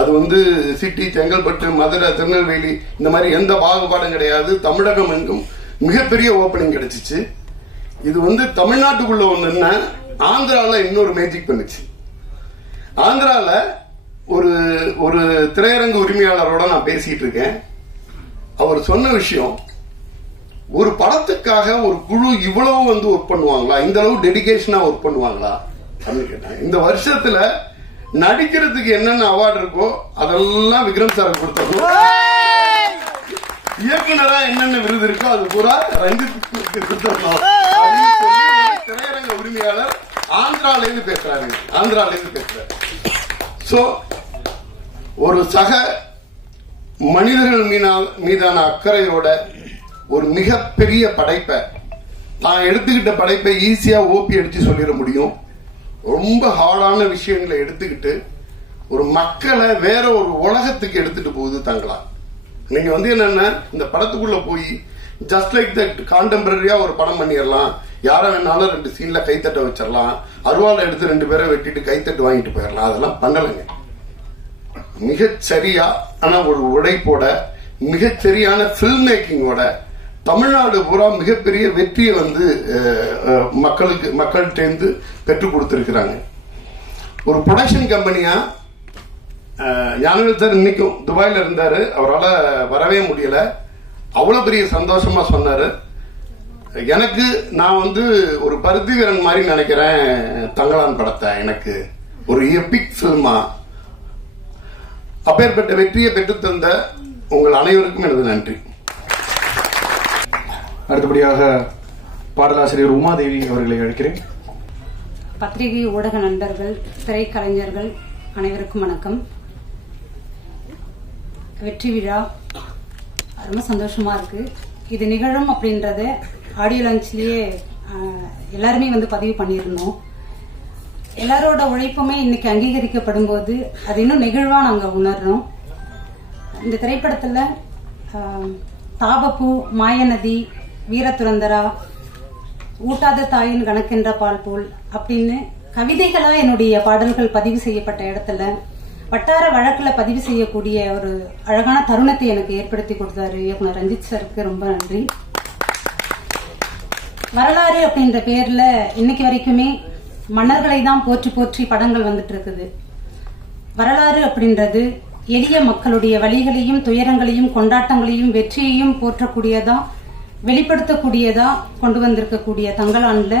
அது சிட்டி, செங்கல்பட்டு, மதுரை, திருநெல்வேலி இந்த மாதிரி எந்த பாகுபாடும் கிடையாது. தமிழகம் எங்கும் மிகப்பெரிய ஓபனிங் கிடைச்சிச்சு. இது தமிழ்நாட்டுக்குள்ள ஒண்ணுன்னா ஆந்திரால இன்னொரு மேஜிக் பண்ணுச்சு. ஆந்திரால ஒரு திரையரங்கு உரிமையாளரோட நான் பேசிட்டு இருக்கேன். அவர் சொன்ன விஷயம், ஒரு படத்துக்காக ஒரு குழு இவ்வளவு ஒர்க் பண்ணுவாங்களா, இந்த அளவு டெடிகேஷனா ஒர்க் பண்ணுவாங்களா அப்படின்னு கேட்டாங்க. இந்த வருஷத்துல நடிக்கிறதுக்கு என்னென்ன அவார்டு இருக்கோ அதெல்லாம் விக்ரம் சார் கொடுத்தாங்க. இயக்குனரா என்னென்ன விருது இருக்கோ அது பூரா ரஞ்சித் கொடுத்தாங்க. திரையரங்க உரிமையாளர் ஆந்திரால இருந்து பேசுறாரு. சோ ஒரு சக மனிதர்கள் மீதான அக்கறையோட ஒரு மிகப்பெரிய படைப்பை, நான் எடுத்துக்கிட்ட படைப்பை ஈஸியா ஓபி அடிச்சு சொல்லிட முடியும். ரொம்ப ஹார்டான விஷயங்களை எடுத்துக்கிட்டு ஒரு மக்களை வேற ஒரு உலகத்துக்கு எடுத்துட்டு போகுது தங்கலாம். நீங்க என்னன்னா இந்த படத்துக்குள்ள போய் ஜஸ்ட் லைக் தட் கான்டெம்பரரியா ஒரு படம் பண்ணிடலாம், யார வேணாலும் 2 சீன்ல கைத்தட்ட வச்சிடலாம், அருவாலை எடுத்து 2 பேரை வெட்டிட்டு கைத்தட்டு வாங்கிட்டு போயிடலாம். அதெல்லாம் பண்ணலைங்க. மிகச்சரியா ஆனா ஒரு உழைப்போட, மிகச்சரியான பிலிம் மேக்கிங்கோட தமிழ்நாடு பூரா மிகப்பெரிய வெற்றியை மக்கள்கிட்ட பெற்றுக் கொடுத்திருக்கிறாங்க. ஒரு ப்ரொடக்ஷன் கம்பெனியா ஞானவேல் சார் இன்னைக்கும் துபாயில இருந்தாரு, அவரால் வரவே முடியல. அவ்வளவு பெரிய சந்தோஷமா சொன்னாரு. எனக்கு நான் ஒரு பருத்தி வீரன் மாதிரி நினைக்கிறேன் தங்கலான் படத்தை, எனக்கு ஒரு எபிக் பிலிமா. அப்பேற்பட்ட வெற்றியை பெற்றுத்தந்த உங்கள் அனைவருக்கும் எனது நன்றி. அடுத்தபடியாக பாடலாசிரியர் உமாதேவி அவர்களை அழைக்கிறேன். பத்திரிகை ஊடக நண்பர்கள், திரைக்கலைஞர்கள் அனைவருக்கும் வணக்கம். வெற்றி விழா ரொம்ப சந்தோஷமா இருக்கு. இது நிகழும் அப்படின்றத ஆடியோ லான்ச்லயே எல்லாருமே பதிவு பண்ணியிருந்தோம். எல்லாரோட உழைப்புமே இன்னைக்கு அங்கீகரிக்கப்படும் போது அது இன்னும் நெகிழ்வா நாங்க உணர்றோம். இந்த திரைப்படத்துல தாபப்பூ, மாயநதி, வீரதுரந்தரா, ஊட்டாத தாயின் கணக்கென்ற பால் போல் அப்படின்னு கவிதைகளா என்னுடைய பாடல்கள் பதிவு செய்யப்பட்ட இடத்துல வட்டார வழக்குல பதிவு செய்யக்கூடிய ஒரு அழகான தருணத்தை எனக்கு ஏற்படுத்தி கொடுத்தாரு இயக்குனர் ரஞ்சித் சாருக்கு ரொம்ப நன்றி. வரலாறு அப்படின்ற பேர்ல இன்னைக்கு வரைக்குமே மன்னர்களை தான் போற்றி போற்றி படங்கள் வந்துட்டு இருக்குது. வரலாறு அப்படின்றது எளிய மக்களுடைய வலிகளையும் துயரங்களையும் கொண்டாட்டங்களையும் வெற்றியையும் போற்றக்கூடியதா, வெளிப்படுத்தக்கூடியதா கொண்டு வந்திருக்கக்கூடிய தங்கலான்ல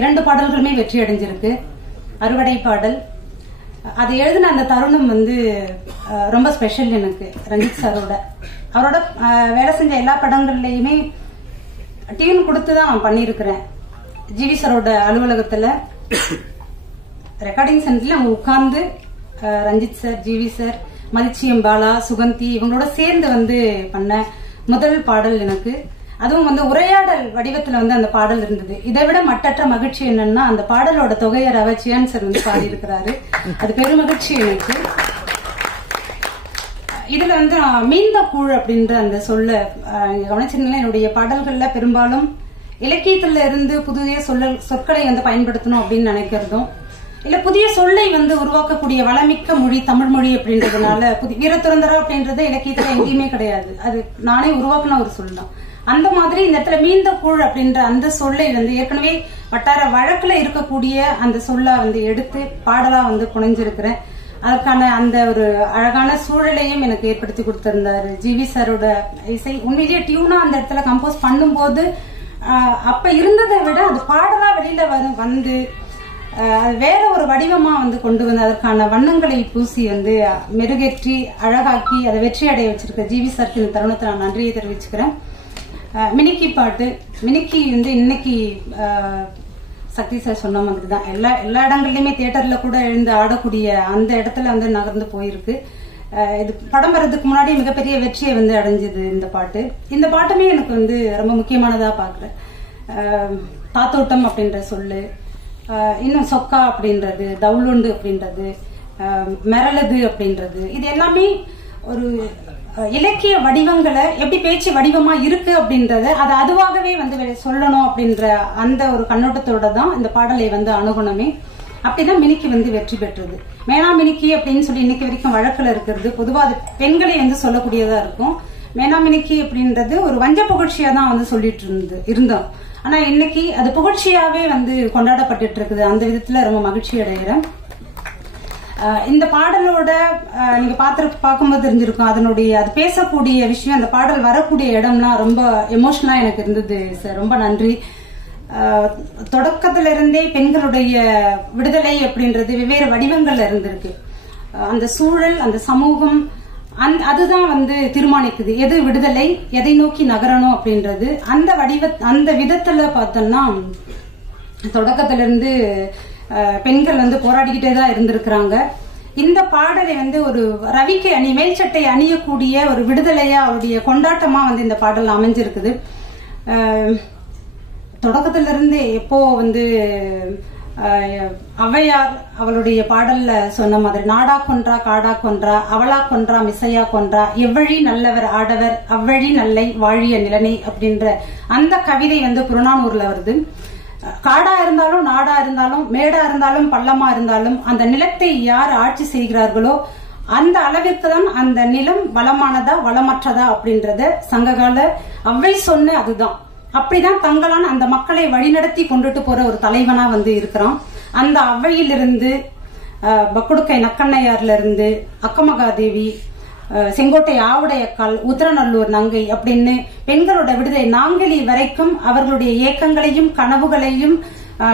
2 பாடல்களுமே வெற்றி அடைஞ்சிருக்கு. அறுவடை பாடல் அதை எழுதின அந்த தருணம் ரொம்ப ஸ்பெஷல் எனக்கு. ரஞ்சித் சாரோட அவரோட வேலை செஞ்ச எல்லா படங்கள்லயுமே டியூன் கொடுத்துதான் நான் பண்ணிருக்கிறேன். ஜிவி சாரோட அலுவலகத்துல ரெக்கார்டிங் சென்டர்ல அவங்க உட்கார்ந்து Ranjith sir, GV sir, Mathichiyam Bala, Suganthi இவங்களோட சேர்ந்து பண்ண முதல் பாடல் எனக்கு. அதுவும் உரையாடல் வடிவத்துல அந்த பாடல் இருந்தது. இதை விட மட்டற்ற மகிழ்ச்சி என்னன்னா அந்த பாடலோட தொகையை ரவச்சியான் சார் பாடி இருக்கிறாரு. அது பெரும் மகிழ்ச்சி எனக்கு. இதுல மீந்த கூழ் அப்படின்ற அந்த சொல்ல கவனிச்சிருந்தீங்கன்னா என்னுடைய பாடல்கள்ல பெரும்பாலும் இலக்கியத்துல இருந்து புதிய சொற்களை பயன்படுத்தணும் அப்படின்னு நினைக்கிறதும் இல்ல புதிய சொல்லை உருவாக்கக்கூடிய வளமிக்க மொழி தமிழ் மொழி அப்படின்றதுனால வீரதுரந்தரா அப்படின்றது இலக்கியத்துல எங்கேயுமே கிடையாது. அது நானே உருவாக்குன ஒரு சொல் தான். அந்த மாதிரி இந்த இடத்துல மீந்த கூழ் அப்படின்ற அந்த சொல்லை ஏற்கனவே வட்டார வழக்குல இருக்கக்கூடிய அந்த சொல்ல எடுத்து பாடலா புனைஞ்சிருக்கிறேன். அதற்கான அந்த ஒரு அழகான சூழலையும் எனக்கு ஏற்படுத்தி கொடுத்திருந்தாரு ஜிவி சாரோட இசை. உண்மையிலேயே டியூனா அந்த இடத்துல கம்போஸ் பண்ணும்போது அப்ப இருந்ததை விட அது பாடலா வெளியில வேற ஒரு வடிவமா கொண்டு அதற்கான வண்ணங்களை பூசி மெருகேற்றி அழகாக்கி அதை வெற்றி அடைய வச்சிருக்க ஜிவி சாருக்கு இந்த தருணத்தை நான் நன்றியை தெரிவிச்சுக்கிறேன். மினிக்கி பாட்டு, மினிக்கி இன்னைக்கு சக்தி சார் சொன்ன மாதிரி தான் எல்லா இடங்கள்லயுமே தியேட்டர்ல கூட எழுந்து ஆடக்கூடிய அந்த இடத்துல நகர்ந்து போயிருக்கு. இது படம் வர்றதுக்கு முன்னாடி மிகப்பெரிய வெற்றியை அடைஞ்சது இந்த பாட்டு. இந்த பாட்டுமே எனக்கு ரொம்ப முக்கியமானதா பாக்குறேன். தாத்தோட்டம் அப்படின்ற சொல்லு, இன்னும் சொக்கா அப்படின்றது, தவுளுண்டு அப்படின்றது, மிரளது அப்படின்றது, இது எல்லாமே ஒரு இலக்கிய வடிவங்களை எப்படி பேச்சு வடிவமா இருக்கு அப்படின்றத அது அதுவாகவே சொல்லணும் அப்படின்ற அந்த ஒரு கண்ணோட்டத்தோட தான் இந்த பாடலை அணுகணுமே. அப்படிதான் மினிக்கி வெற்றி பெற்றது. மேனா மினிக்கி அப்படின்னு சொல்லி இன்னைக்கு வரைக்கும் வழக்குல இருக்கிறது. பொதுவா அது பெண்களை சொல்லக்கூடியதா இருக்கும். மேனா மினிக்கி அப்படின்றது ஒரு வஞ்ச புகழ்ச்சியா தான் சொல்லிட்டு இருந்தோம். ஆனா இன்னைக்கு அது புகழ்ச்சியாவே கொண்டாடப்பட்டு இருக்குது. அந்த விதத்துல ரொம்ப மகிழ்ச்சி அடைகிறேன். இந்த பாடலோட நீங்க பார்க்கும்போது தெரிஞ்சிருக்கும் அதனுடைய அது பேசக்கூடிய விஷயம், அந்த பாடல் வரக்கூடிய இடம்லாம் ரொம்ப எமோஷனலா எனக்கு இருந்தது சார். ரொம்ப நன்றி. தொடக்கத்திலிருந்தே பெண்களுடைய விடுதலை அப்படின்றது வெவ்வேறு வடிவங்கள்ல இருந்திருக்கு. அந்த சூழல், அந்த சமூகம், அதுதான் தீர்மானிக்குது எது விடுதலை, எதை நோக்கி நகரணும் அப்படின்றது. அந்த விதத்துல பார்த்தோம்னா தொடக்கத்திலிருந்து பெண்கள் போராடிக்கிட்டே தான் இருந்திருக்கிறாங்க. இந்த பாடலை ஒரு ரவிக்கை அணி மேல் சட்டை அணியக்கூடிய ஒரு விடுதலையா அவருடைய கொண்டாட்டமா இந்த பாடல் அமைஞ்சிருக்குது. தொடக்கத்திலிருந்து எப்போ ஔவையார் அவளுடைய பாடல்ல சொன்ன மாதிரி நாடா கொன்றா காடா கொன்றா அவளா கொன்றா மிசையா கொன்றா எவ்வழி நல்லவர் ஆடவர் அவ்வழி நல்லை வாழிய நிலனை அப்படின்ற அந்த கவிதை புறநானூர்ல வருது. காடா இருந்தாலும் நாடா இருந்தாலும் மேடா இருந்தாலும் பள்ளமா இருந்தாலும் அந்த நிலத்தை யார் ஆட்சி செய்கிறார்களோ அந்த அளவிற்கு தான் அந்த நிலம் வளமானதா வளமற்றதா அப்படின்றத சங்ககால ஔவை சொன்ன அதுதான். அப்படிதான் தங்களான் அந்த மக்களை வழிநடத்தி கொண்டுட்டு போற ஒரு தலைவனா இருக்கிறான். அந்த ஔவையிலிருந்து பக்குடுக்கை நக்கண்ணையார்ல இருந்து அக்கமகாதேவி, செங்கோட்டை ஆவுடையக்கால், உத்தரநல்லூர் நங்கை அப்படின்னு பெண்களோட விடுதலை நாங்கிலி வரைக்கும் அவர்களுடைய ஏக்கங்களையும் கனவுகளையும்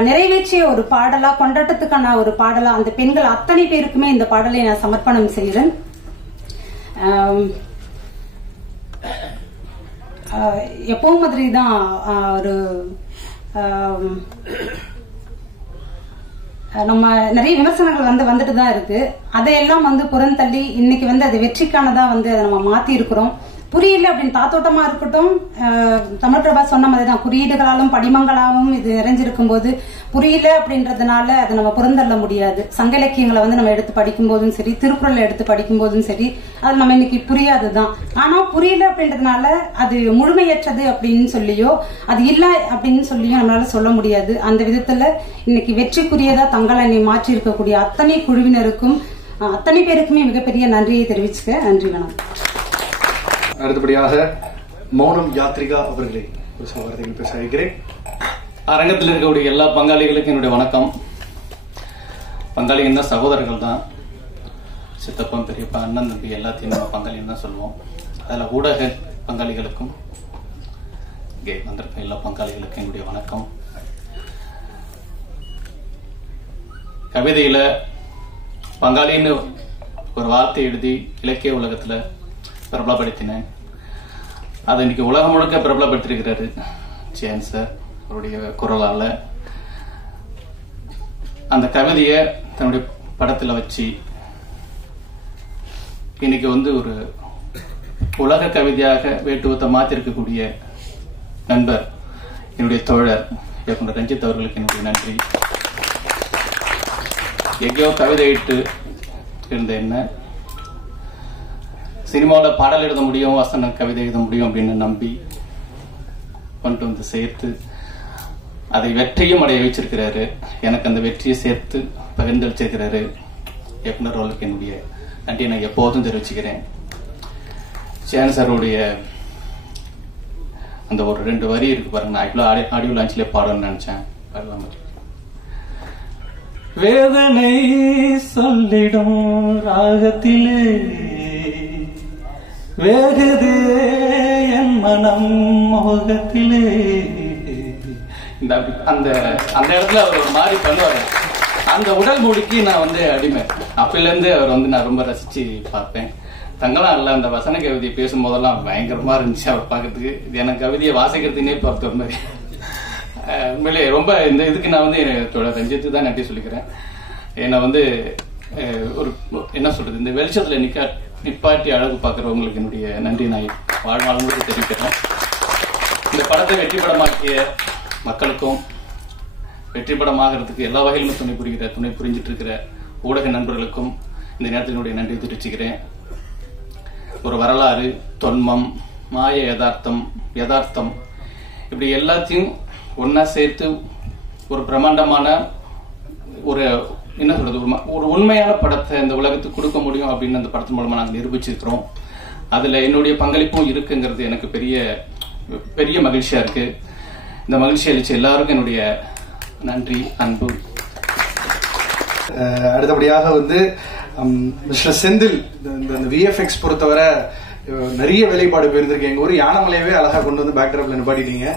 நிறைவேற்றிய ஒரு பாடலா, கொண்டாட்டத்துக்கான ஒரு பாடலா அந்த பெண்கள் அத்தனை பேருக்குமே இந்த பாடலை நான் சமர்ப்பணம் செய்கிறேன். எப்பவும் மாதிரிதான் ஒரு நம்ம நிறைய விமர்சனங்கள் வந்துட்டு தான் இருக்கு. அதையெல்லாம் புறந்தள்ளி இன்னைக்கு அது வெற்றிக்கானதா அதை நம்ம மாத்தி இருக்கிறோம். புரியல அப்படின்னு தாத்தோட்டமா இருக்கட்டும். தமிழ் பிரபா சொன்ன மாதிரி தான், குறியீடுகளாலும் படிமங்களாலும் இது நிறைஞ்சிருக்கும் போது புரியல அப்படின்றதுனால அதை நம்ம புறந்தள்ள முடியாது. சங்க இலக்கியங்களை வந்து நம்ம எடுத்து படிக்கும் போதும் சரி, திருக்குறளை எடுத்து படிக்கும் போதும் சரி, அது நம்ம இன்னைக்கு புரியாதுதான். ஆனா புரியல அப்படின்றதுனால அது முழுமையற்றது அப்படின்னு சொல்லியோ அது இல்ல அப்படின்னு சொல்லியோ நம்மளால சொல்ல முடியாது. அந்த விதத்துல இன்னைக்கு வெற்றிக்குரியதா தங்களை மாற்றி இருக்கக்கூடிய அத்தனை குழுவினருக்கும் அத்தனை பேருக்குமே மிகப்பெரிய நன்றியை தெரிவிச்சுக்க. நன்றி, வணக்கம். அடுத்தபடியாக மௌனம் யாத்ரிகா அவர்களை ஒரு சில வார்த்தைகள் பேச வைக்கிறேன். அரங்கத்தில் இருக்கக்கூடிய எல்லா பங்காளிகளுக்கும் என்னுடைய வணக்கம். பங்காளிகள் தான் சகோதரர்கள் தான், சித்தப்பன் பெரியப்பா அண்ணன் தம்பி எல்லாத்தையும் நம்ம பங்காளின்னு தான் சொல்லுவோம். அதில் ஊடக பங்காளிகளுக்கும் இங்கே வந்திருக்க எல்லா பங்காளிகளுக்கும் என்னுடைய வணக்கம். கவிதையில பங்காளின்னு ஒரு வார்த்தை எழுதி இலக்கிய உலகத்துல பிரபலப்படுத்தினேன். அதை இன்னைக்கு உலகம் முழுக்க பிரபலப்படுத்திருக்கிறாரு ஜெயன் சார் அவருடைய குரலால. அந்த கவிதையை தன்னுடைய படத்துல வச்சு இன்னைக்கு வந்து ஒரு உலக கவிதையாக வேட்டுவத்தை மாத்திருக்கக்கூடிய நண்பர் என்னுடைய தோழர் இயக்குனர் ரஞ்சித் அவர்களுக்கு என்னுடைய நன்றி. எங்கேயோ கவிதையிட்டு இருந்த என்ன சினிமாவில் பாடல் எழுத முடியும், வசன கவிதை எழுத முடியும் அப்படின்னு நம்பி கொண்டு வந்து சேர்த்து அதை வெற்றியும் அடைய வச்சிருக்கிறாரு. எனக்கு அந்த வெற்றியை சேர்த்து பகிர்ந்தளிச்சிருக்கிறாரு இயக்குனர் அவர்களுக்கு என்னுடைய நன்றியை நான் எப்போதும் தெரிவிச்சுக்கிறேன். சேன் சாருடைய அந்த ஒரு 2 வரி இருக்கு பாருங்க, நான் இவ்வளோ ஆடியோ லான்ச்லேயே பாடணும்னு நினைச்சேன். பாடலாம். வேதனை சொல்லிடும் ராகத்திலே வேகதே என் மனம் மோகத்திலே. அந்த இடத்துல அவர் ஒரு மாதிரி பண்ணுவாரு. அந்த உடல் மொழிக்கு நான் வந்து அடிமை. அப்பல இருந்து அவர் வந்து நான் ரொம்ப ரசிச்சு பார்ப்பேன். தங்கலாம் இல்ல, அந்த வசன கவிதையை பேசும்போதெல்லாம் பயங்கரமா இருந்துச்சு அவர் பார்க்கறதுக்கு. இது எனக்கு கவிதையை வாசிக்கிறதுனே பார்த்த ஒரு மாதிரி. உண்மையிலே ரொம்ப இந்த இதுக்கு நான் வந்து ரஞ்சித்து தான் நன்றி சொல்லிக்கிறேன். என்னை வந்து ஒரு என்ன சொல்றது, இந்த வெளிச்சத்துல நிப்பாட்டி அழகு பார்க்கறவங்களுக்கு என்னுடைய நன்றி நான் வாழ்நாளுக்கு தெரிவிக்கிறேன். இந்த படத்தை வெற்றி படமாக்கிய மக்களுக்கும் வெற்றி படமாகிறதுக்கு எல்லா வகையிலும் துணை புரிஞ்சிட்டு இருக்கிற ஊடக நண்பர்களுக்கும் இந்த நேரத்தில் என்னுடைய நன்றி தெரிவிச்சுக்கிறேன். ஒரு வரலாறு, தொன்மம், மாய யதார்த்தம் இப்படி எல்லாத்தையும் ஒன்னா சேர்த்து ஒரு பிரம்மாண்டமான ஒரு என்ன சொல்றது, ஒரு உண்மையான படத்தை இந்த உலகத்துக்கு கொடுக்க முடியும் அப்படின்னு அந்த படத்தின் மூலமா நாங்கள் நிரூபிச்சிருக்கிறோம். அதுல என்னுடைய பங்களிப்பும் இருக்குங்கிறது எனக்கு பெரிய பெரிய மகிழ்ச்சியா இருக்கு. இந்த மகிழ்ச்சி அளிச்ச எல்லாருக்கும் என்னுடைய நன்றி, அன்பு. அடுத்தபடியாக வந்து மிஸ்டர் செந்தில், இந்த விஎஃப்எக்ஸ் பொறுத்தவரை நிறைய வேலைப்பாடு போயிருந்திருக்கு. எங்க ஊர் யானமலையவே அழகா கொண்டு வந்து பேக்ட்ராப்ல நிப்பாட்டிட்டீங்க.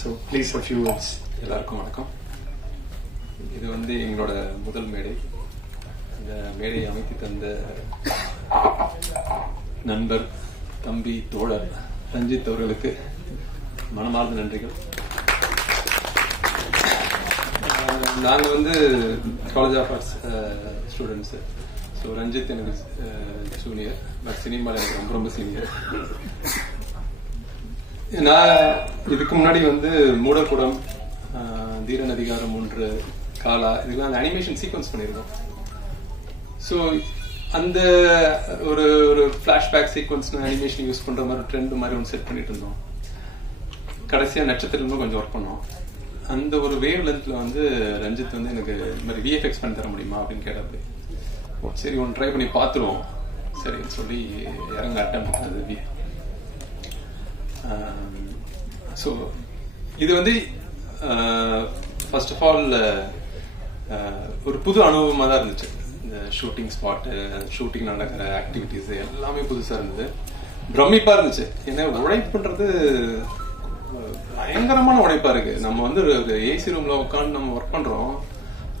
So please a few words. எல்லாருக்கும் வணக்கம். இது வந்து எங்களோட முதல் மேடை. இந்த மேடையை அமைத்து தந்த நண்பர், தம்பி, தோழர் ரஞ்சித் அவர்களுக்கு மனமார்ந்த நன்றிகள். நாங்கள் வந்து college of arts students. So Ranjith எனக்கு ஜூனியர், பட் சினிமாவில் எனக்கு ரொம்ப ரொம்ப சீனியர். நான் இதுக்கு முன்னாடி வந்து மூடக்குடம், தீரன் அதிகாரம் 3, காலா, இதுக்கெல்லாம் அந்த அனிமேஷன் சீக்வன்ஸ் பண்ணியிருக்கோம். ஸோ அந்த ஒரு ஃபிளாஷ்பேக் சீக்வன்ஸ் அனிமேஷன் யூஸ் பண்ற மாதிரி ட்ரெண்ட் மாதிரி ஒன்று செட் பண்ணிட்டு இருந்தோம். கடைசியா நட்சத்திரமும் கொஞ்சம் ஒர்க் பண்ணோம். அந்த ஒரு வேவ் லென்த்ல வந்து ரஞ்சித் வந்து எனக்கு இந்த மாதிரி விஎஃப்எக்ஸ் பண்ணி தர முடியுமா அப்படின்னு கேட்டாரு. சரி ஒன்று ட்ரை பண்ணி பார்த்துருவோம் சரின்னு சொல்லி இறங்க அட்டம் அது. ஸோ இது வந்து ஃபர்ஸ்ட் ஆஃப் ஆல் ஒரு புது அனுபவமாக தான் இருந்துச்சு. இந்த ஷூட்டிங் ஸ்பாட்டு, ஷூட்டிங் நடக்கிற ஆக்டிவிட்டிஸ் எல்லாமே புதுசாக இருந்தது, பிரமிப்பா இருந்துச்சு. ஏன்னா உழைப்புன்றது பயங்கரமான உழைப்பா இருக்கு. நம்ம வந்து ஒரு ஏசி ரூம்ல உட்காந்து நம்ம ஒர்க் பண்றோம்,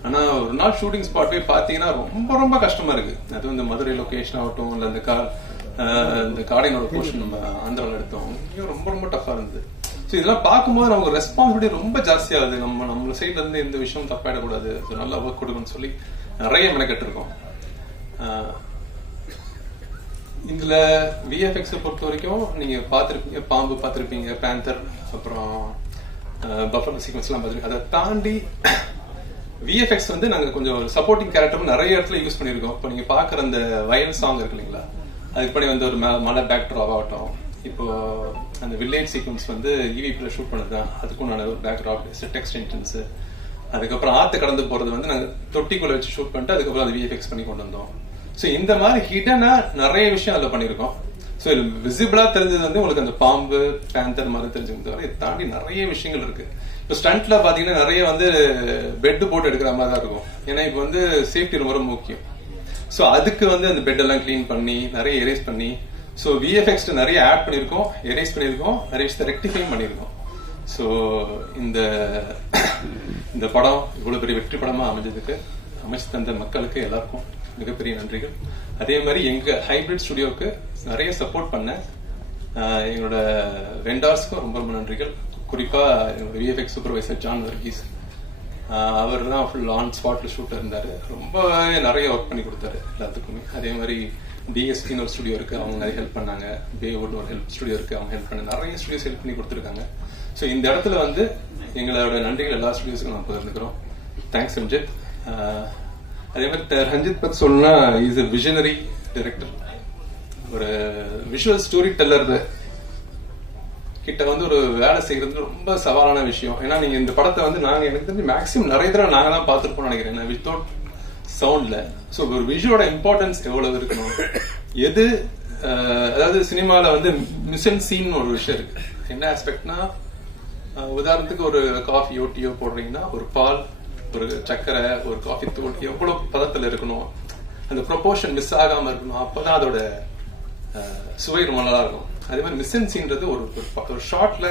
ஆனா ஒரு நாள் ஷூட்டிங் ஸ்பாட் போய் பாத்தீங்கன்னா ரொம்ப ரொம்ப கஷ்டமா இருக்கு. அதுவும் இந்த மதுரை லொகேஷன் ஆகட்டும், இல்ல இந்த காடைனோட போர்ஷன் நம்ம ஆந்திராவில் எடுத்தோம், ரொம்ப ரொம்ப டஃபா இருந்தது. ஸோ இதெல்லாம் பார்க்கும்போது நமக்கு ரெஸ்பான்சிபிலிட்டி ரொம்ப ஜாஸ்தியாகுது. நம்ம சைட்ல இருந்து எந்த விஷயம் தப்பாயிடக்கூடாது, நல்லா ஒர்க் கொடுக்கணும்னு சொல்லி நிறைய மெனக்கெட்டு இருக்கோம். இதுல விஎஃப்எக்ஸை பொறுத்த வரைக்கும் நீங்க பார்த்திருப்பீங்க, பாம்பு பார்த்திருப்பீங்க, பேந்தர், அப்புறம் பஃபலோ சீக்வன்ஸ் எல்லாம் பார்த்திருப்பீங்க. அதை தாண்டி விஎஃப்எக்ஸ் வந்து நாங்க கொஞ்சம் சப்போர்ட்டிங் கேரக்டர் நிறைய இடத்துல யூஸ் பண்ணிருக்கோம். இப்போ நீங்க பாக்குற அந்த வயல் சாங் இருக்கு இல்லைங்களா, அதுக்கு படி வந்து ஒரு மலை பேக்ட்ராப் ஆகட்டும், இப்போ அந்த வில்லேஜ் சீக்வன்ஸ் வந்து ஈவிபில ஷூட் பண்ணதுதான், அதுக்கும் நான் ஒரு பேக்ட்ராப் டெக்ஸ்ட் என்ட்ரன்ஸ், அதுக்கப்புறம் ஆத்து கடந்து போறது வந்து நாங்க தொட்டிக்குள்ள வச்சு ஷூட் பண்ணிட்டு அதுக்கப்புறம் அது விஎஃப்எக்ஸ் பண்ணி கொண்டு வந்தோம். சோ இந்த மாதிரி ஹிடனா நிறைய விஷயம் அதுல பண்ணிருக்கோம். சோ இது விசிபிளா தெரிஞ்சது வந்து உங்களுக்கு அந்த பாம்பு பேந்தர் மாதிரி தெரிஞ்சுக்க தவிர இதை தாண்டி நிறைய விஷயங்கள் இருக்கு. இப்போ ஸ்டண்ட்ல பாத்தீங்கன்னா நிறைய வந்து பெட் போட்டு எடுக்கிற மாதிரி தான் இருக்கும். ஏன்னா இப்போ வந்து சேஃப்டி ரொம்ப ரொம்ப முக்கியம். சோ அதுக்கு வந்து அந்த பெட் எல்லாம் கிளீன் பண்ணி நிறைய எரேஸ் பண்ணி, சோ விஎஃப்எக்ஸ் நிறைய ஆட் பண்ணிருக்கோம், எரேஸ் பண்ணிருக்கோம், நிறைய விஷயத்தை ரெக்டிஃபை பண்ணிருக்கோம். சோ இந்த படம் இவ்வளவு பெரிய வெற்றி படமா அமைஞ்சதுக்கு அமைச்சு தந்த மக்களுக்கு எல்லாருக்கும் மிகப்பெரிய நன்றிகள். அதே மாதிரி எங்க ஹைபிரிட் ஸ்டுடியோக்கு நிறைய சப்போர்ட் பண்ண எங்களோட வெண்டார்ஸ்க்கும் ரொம்ப ரொம்ப நன்றிகள். குறிப்பா என்னோட விஎஃப்எக்ஸ் சூப்பர்வைசர் ஜான் வர்கீஸ், அவர் தான் ஃபுல் ஆன் ஸ்பாட்ல ஷூட் இருந்தாரு, ரொம்பவே நிறைய ஒர்க் பண்ணி கொடுத்தாரு எல்லாத்துக்குமே. அதே மாதிரி டிஎஸ்பின்னு ஒரு ஸ்டுடியோ இருக்கு, அவங்க நிறைய ஹெல்ப் பண்ணாங்க. பேவுட் ஒரு ஸ்டுடியோ இருக்கு, அவங்க ஹெல்ப் பண்ண நிறைய ஸ்டுடியோஸ் ஹெல்ப் பண்ணி கொடுத்துருக்காங்க. ஸோ இந்த இடத்துல வந்து எங்களோட நன்றிகள் எல்லா ஸ்டுடியோஸ்க்கும் நம்ம பகிர்ந்துக்கிறோம். தேங்க்ஸ் ரஞ்சித். அதே மாதிரி ரஞ்சித் பத்தி சொல்லணும்னா இஸ் எ விஷனரி டைரக்டர், ஒரு விஷுவல் ஸ்டோரி டெல்லர் கிட்ட வந்து ஒரு வேலை செய்யறது ரொம்ப சவாலான விஷயம். ஏன்னா நீங்க இந்த படத்தை வந்து நாங்க எனக்கு தெரிஞ்சு மேக்ஸிமம் நிறைய தடவை நாங்க தான் பார்த்துருப்போம்னு நினைக்கிறேன் வித்தவுட் சவுண்ட்ல. ஸோ ஒரு விஷுவலோட இம்பார்ட்டன்ஸ் எவ்வளவு இருக்கணும், எது அதாவது சினிமால வந்து மிஷன் சீன் ஒரு விஷயம் இருக்கு. என்ன ஆஸ்பெக்ட்னா, உதாரணத்துக்கு ஒரு காஃபியோ டீயோ போடுறீங்கன்னா ஒரு பால், ஒரு சக்கரை, ஒரு காஃபி தூள் எவ்வளவு பதத்துல இருக்கணும், அந்த ப்ரொபோர்ஷன் மிஸ் ஆகாம இருக்கணும், அப்பதான் அதோட சுவை ரொம்ப நல்லா இருக்கும். அதே மாதிரி மிஷன் சீன்றது ஒரு ஷார்ட்ல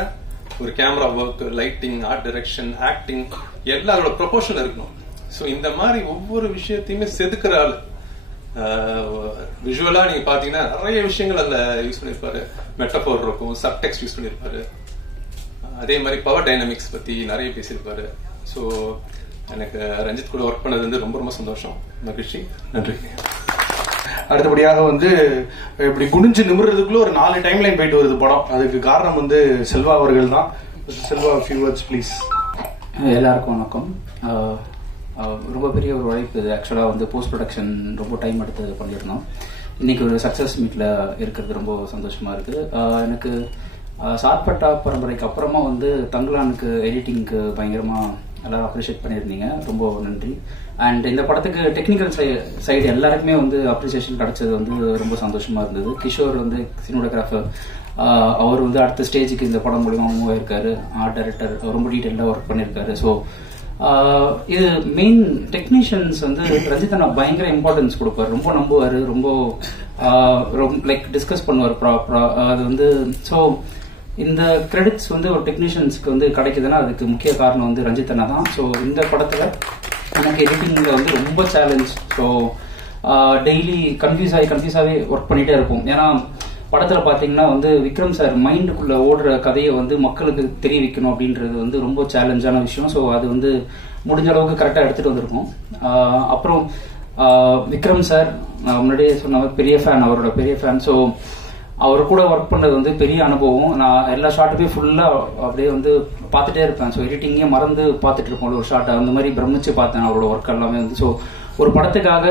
ஒரு camera work, lighting, art direction, acting எல்லாம் அதோட ப்ரொபோர்ஷன் இருக்கணும். சோ இந்த மாதிரி ஒவ்வொரு விஷயத்தையுமே செதுக்குற ஆளு. விஷுவலா நீங்க பாத்தீங்கன்னா நிறைய விஷயங்கள் அதுல யூஸ் பண்ணிருப்பாரு. மெட்டபோர் இருக்கும், சப்டெக்ஸ்ட் யூஸ் பண்ணிருப்பாரு. அதே மாதிரி பவர் டைனமிக்ஸ் பத்தி நிறைய பேசியிருப்பாரு. சோ எனக்கு ரஞ்சித் கூட ஒர்க் பண்ணது வந்து ரொம்ப ரொம்ப சந்தோஷம், மகிழ்ச்சி, நன்றி. அடுத்தபடியாக வந்து இப்படி குனிஞ்சு நிமிர்றதுக்குள்ள ஒரு 4 டைம் லைன் போயிட்டு வருது படம். அதுக்கு காரணம் வந்து செல்வா அவர்கள் தான். Selva, few words please. எல்லாருக்கும் வணக்கம். ரொம்ப பெரிய ஒரு உழைப்பு இது. ஆக்சுவலாக வந்து போஸ்ட் ப்ரொடக்ஷன் ரொம்ப டைம் எடுத்து பண்ணியிருந்தோம். இன்னைக்கு ஒரு சக்ஸஸ் மீட்டில் இருக்கிறது ரொம்ப சந்தோஷமா இருக்கு. எனக்கு சார்பட்டா பரம்பரைக்கு அப்புறமா வந்து தங்கலானுக்கு எடிட்டிங்க்கு பயங்கரமாக எல்லாரும் அப்ரிஷியேட் பண்ணியிருந்தீங்க, ரொம்ப நன்றி. அண்ட் இந்த படத்துக்கு டெக்னிக்கல் சைடு எல்லாருக்குமே வந்து அப்ரிசியேஷன் கிடைச்சது வந்து ரொம்ப சந்தோஷமா இருந்தது. கிஷோர் வந்து சினிமோட்டோகிராஃபர், அவர் வந்து அடுத்த ஸ்டேஜுக்கு இந்த படம் மூலியமா மூவ் ஆயிருக்காரு. ஆர்ட் டைரக்டர் ரொம்ப டீட்டெயிலாக ஒர்க் பண்ணியிருக்காரு. ஸோ இது மெயின் டெக்னீஷியன்ஸ் வந்து ரஞ்சித் அண்ணா பயங்கர இம்பார்ட்டன்ஸ் கொடுப்பாரு, ரொம்ப நம்புவாரு, ரொம்ப லைக் டிஸ்கஸ் பண்ணுவார் ப்ராப்பரா. அது வந்து ஸோ இந்த கிரெடிட்ஸ் வந்து ஒரு டெக்னீஷியன்ஸ்க்கு வந்து கிடைக்குதுன்னா அதுக்கு முக்கிய காரணம் வந்து ரஞ்சித் அண்ணா தான். ஸோ இந்த படத்துல எனக்கு எடிட்டிங்ல வந்து ரொம்ப சேலஞ்ச். ஸோ டெய்லி கன்ஃபியூஸாவே ஒர்க் பண்ணிட்டே இருப்போம். ஏன்னா படத்துல பாத்தீங்கன்னா வந்து விக்ரம் சார் மைண்டுக்குள்ள ஓடுற கதையை வந்து மக்களுக்கு தெரிவிக்கணும் அப்படின்றது வந்து ரொம்ப சேலஞ்சான விஷயம். ஸோ அது வந்து முடிஞ்ச அளவுக்கு கரெக்டா எடுத்துட்டு வந்திருக்கோம். அப்புறம் விக்ரம் சார் முன்னாடியே சொன்ன பெரிய ஃபேன், அவரோட பெரிய ஃபேன். ஸோ அவர் கூட ஒர்க் பண்ணது வந்து பெரிய அனுபவம். நான் எல்லா ஷாட்டுமே ஃபுல்லா அப்படியே வந்து பார்த்துட்டே இருப்பேன். ஸோ எடிட்டிங்கே மறந்து பார்த்துட்டு இருப்போம் ஒரு ஷாட்டை, அந்த மாதிரி பிரமிச்சு பார்த்தேன் அவரோட ஒர்க் எல்லாமே வந்து. ஸோ ஒரு படத்துக்காக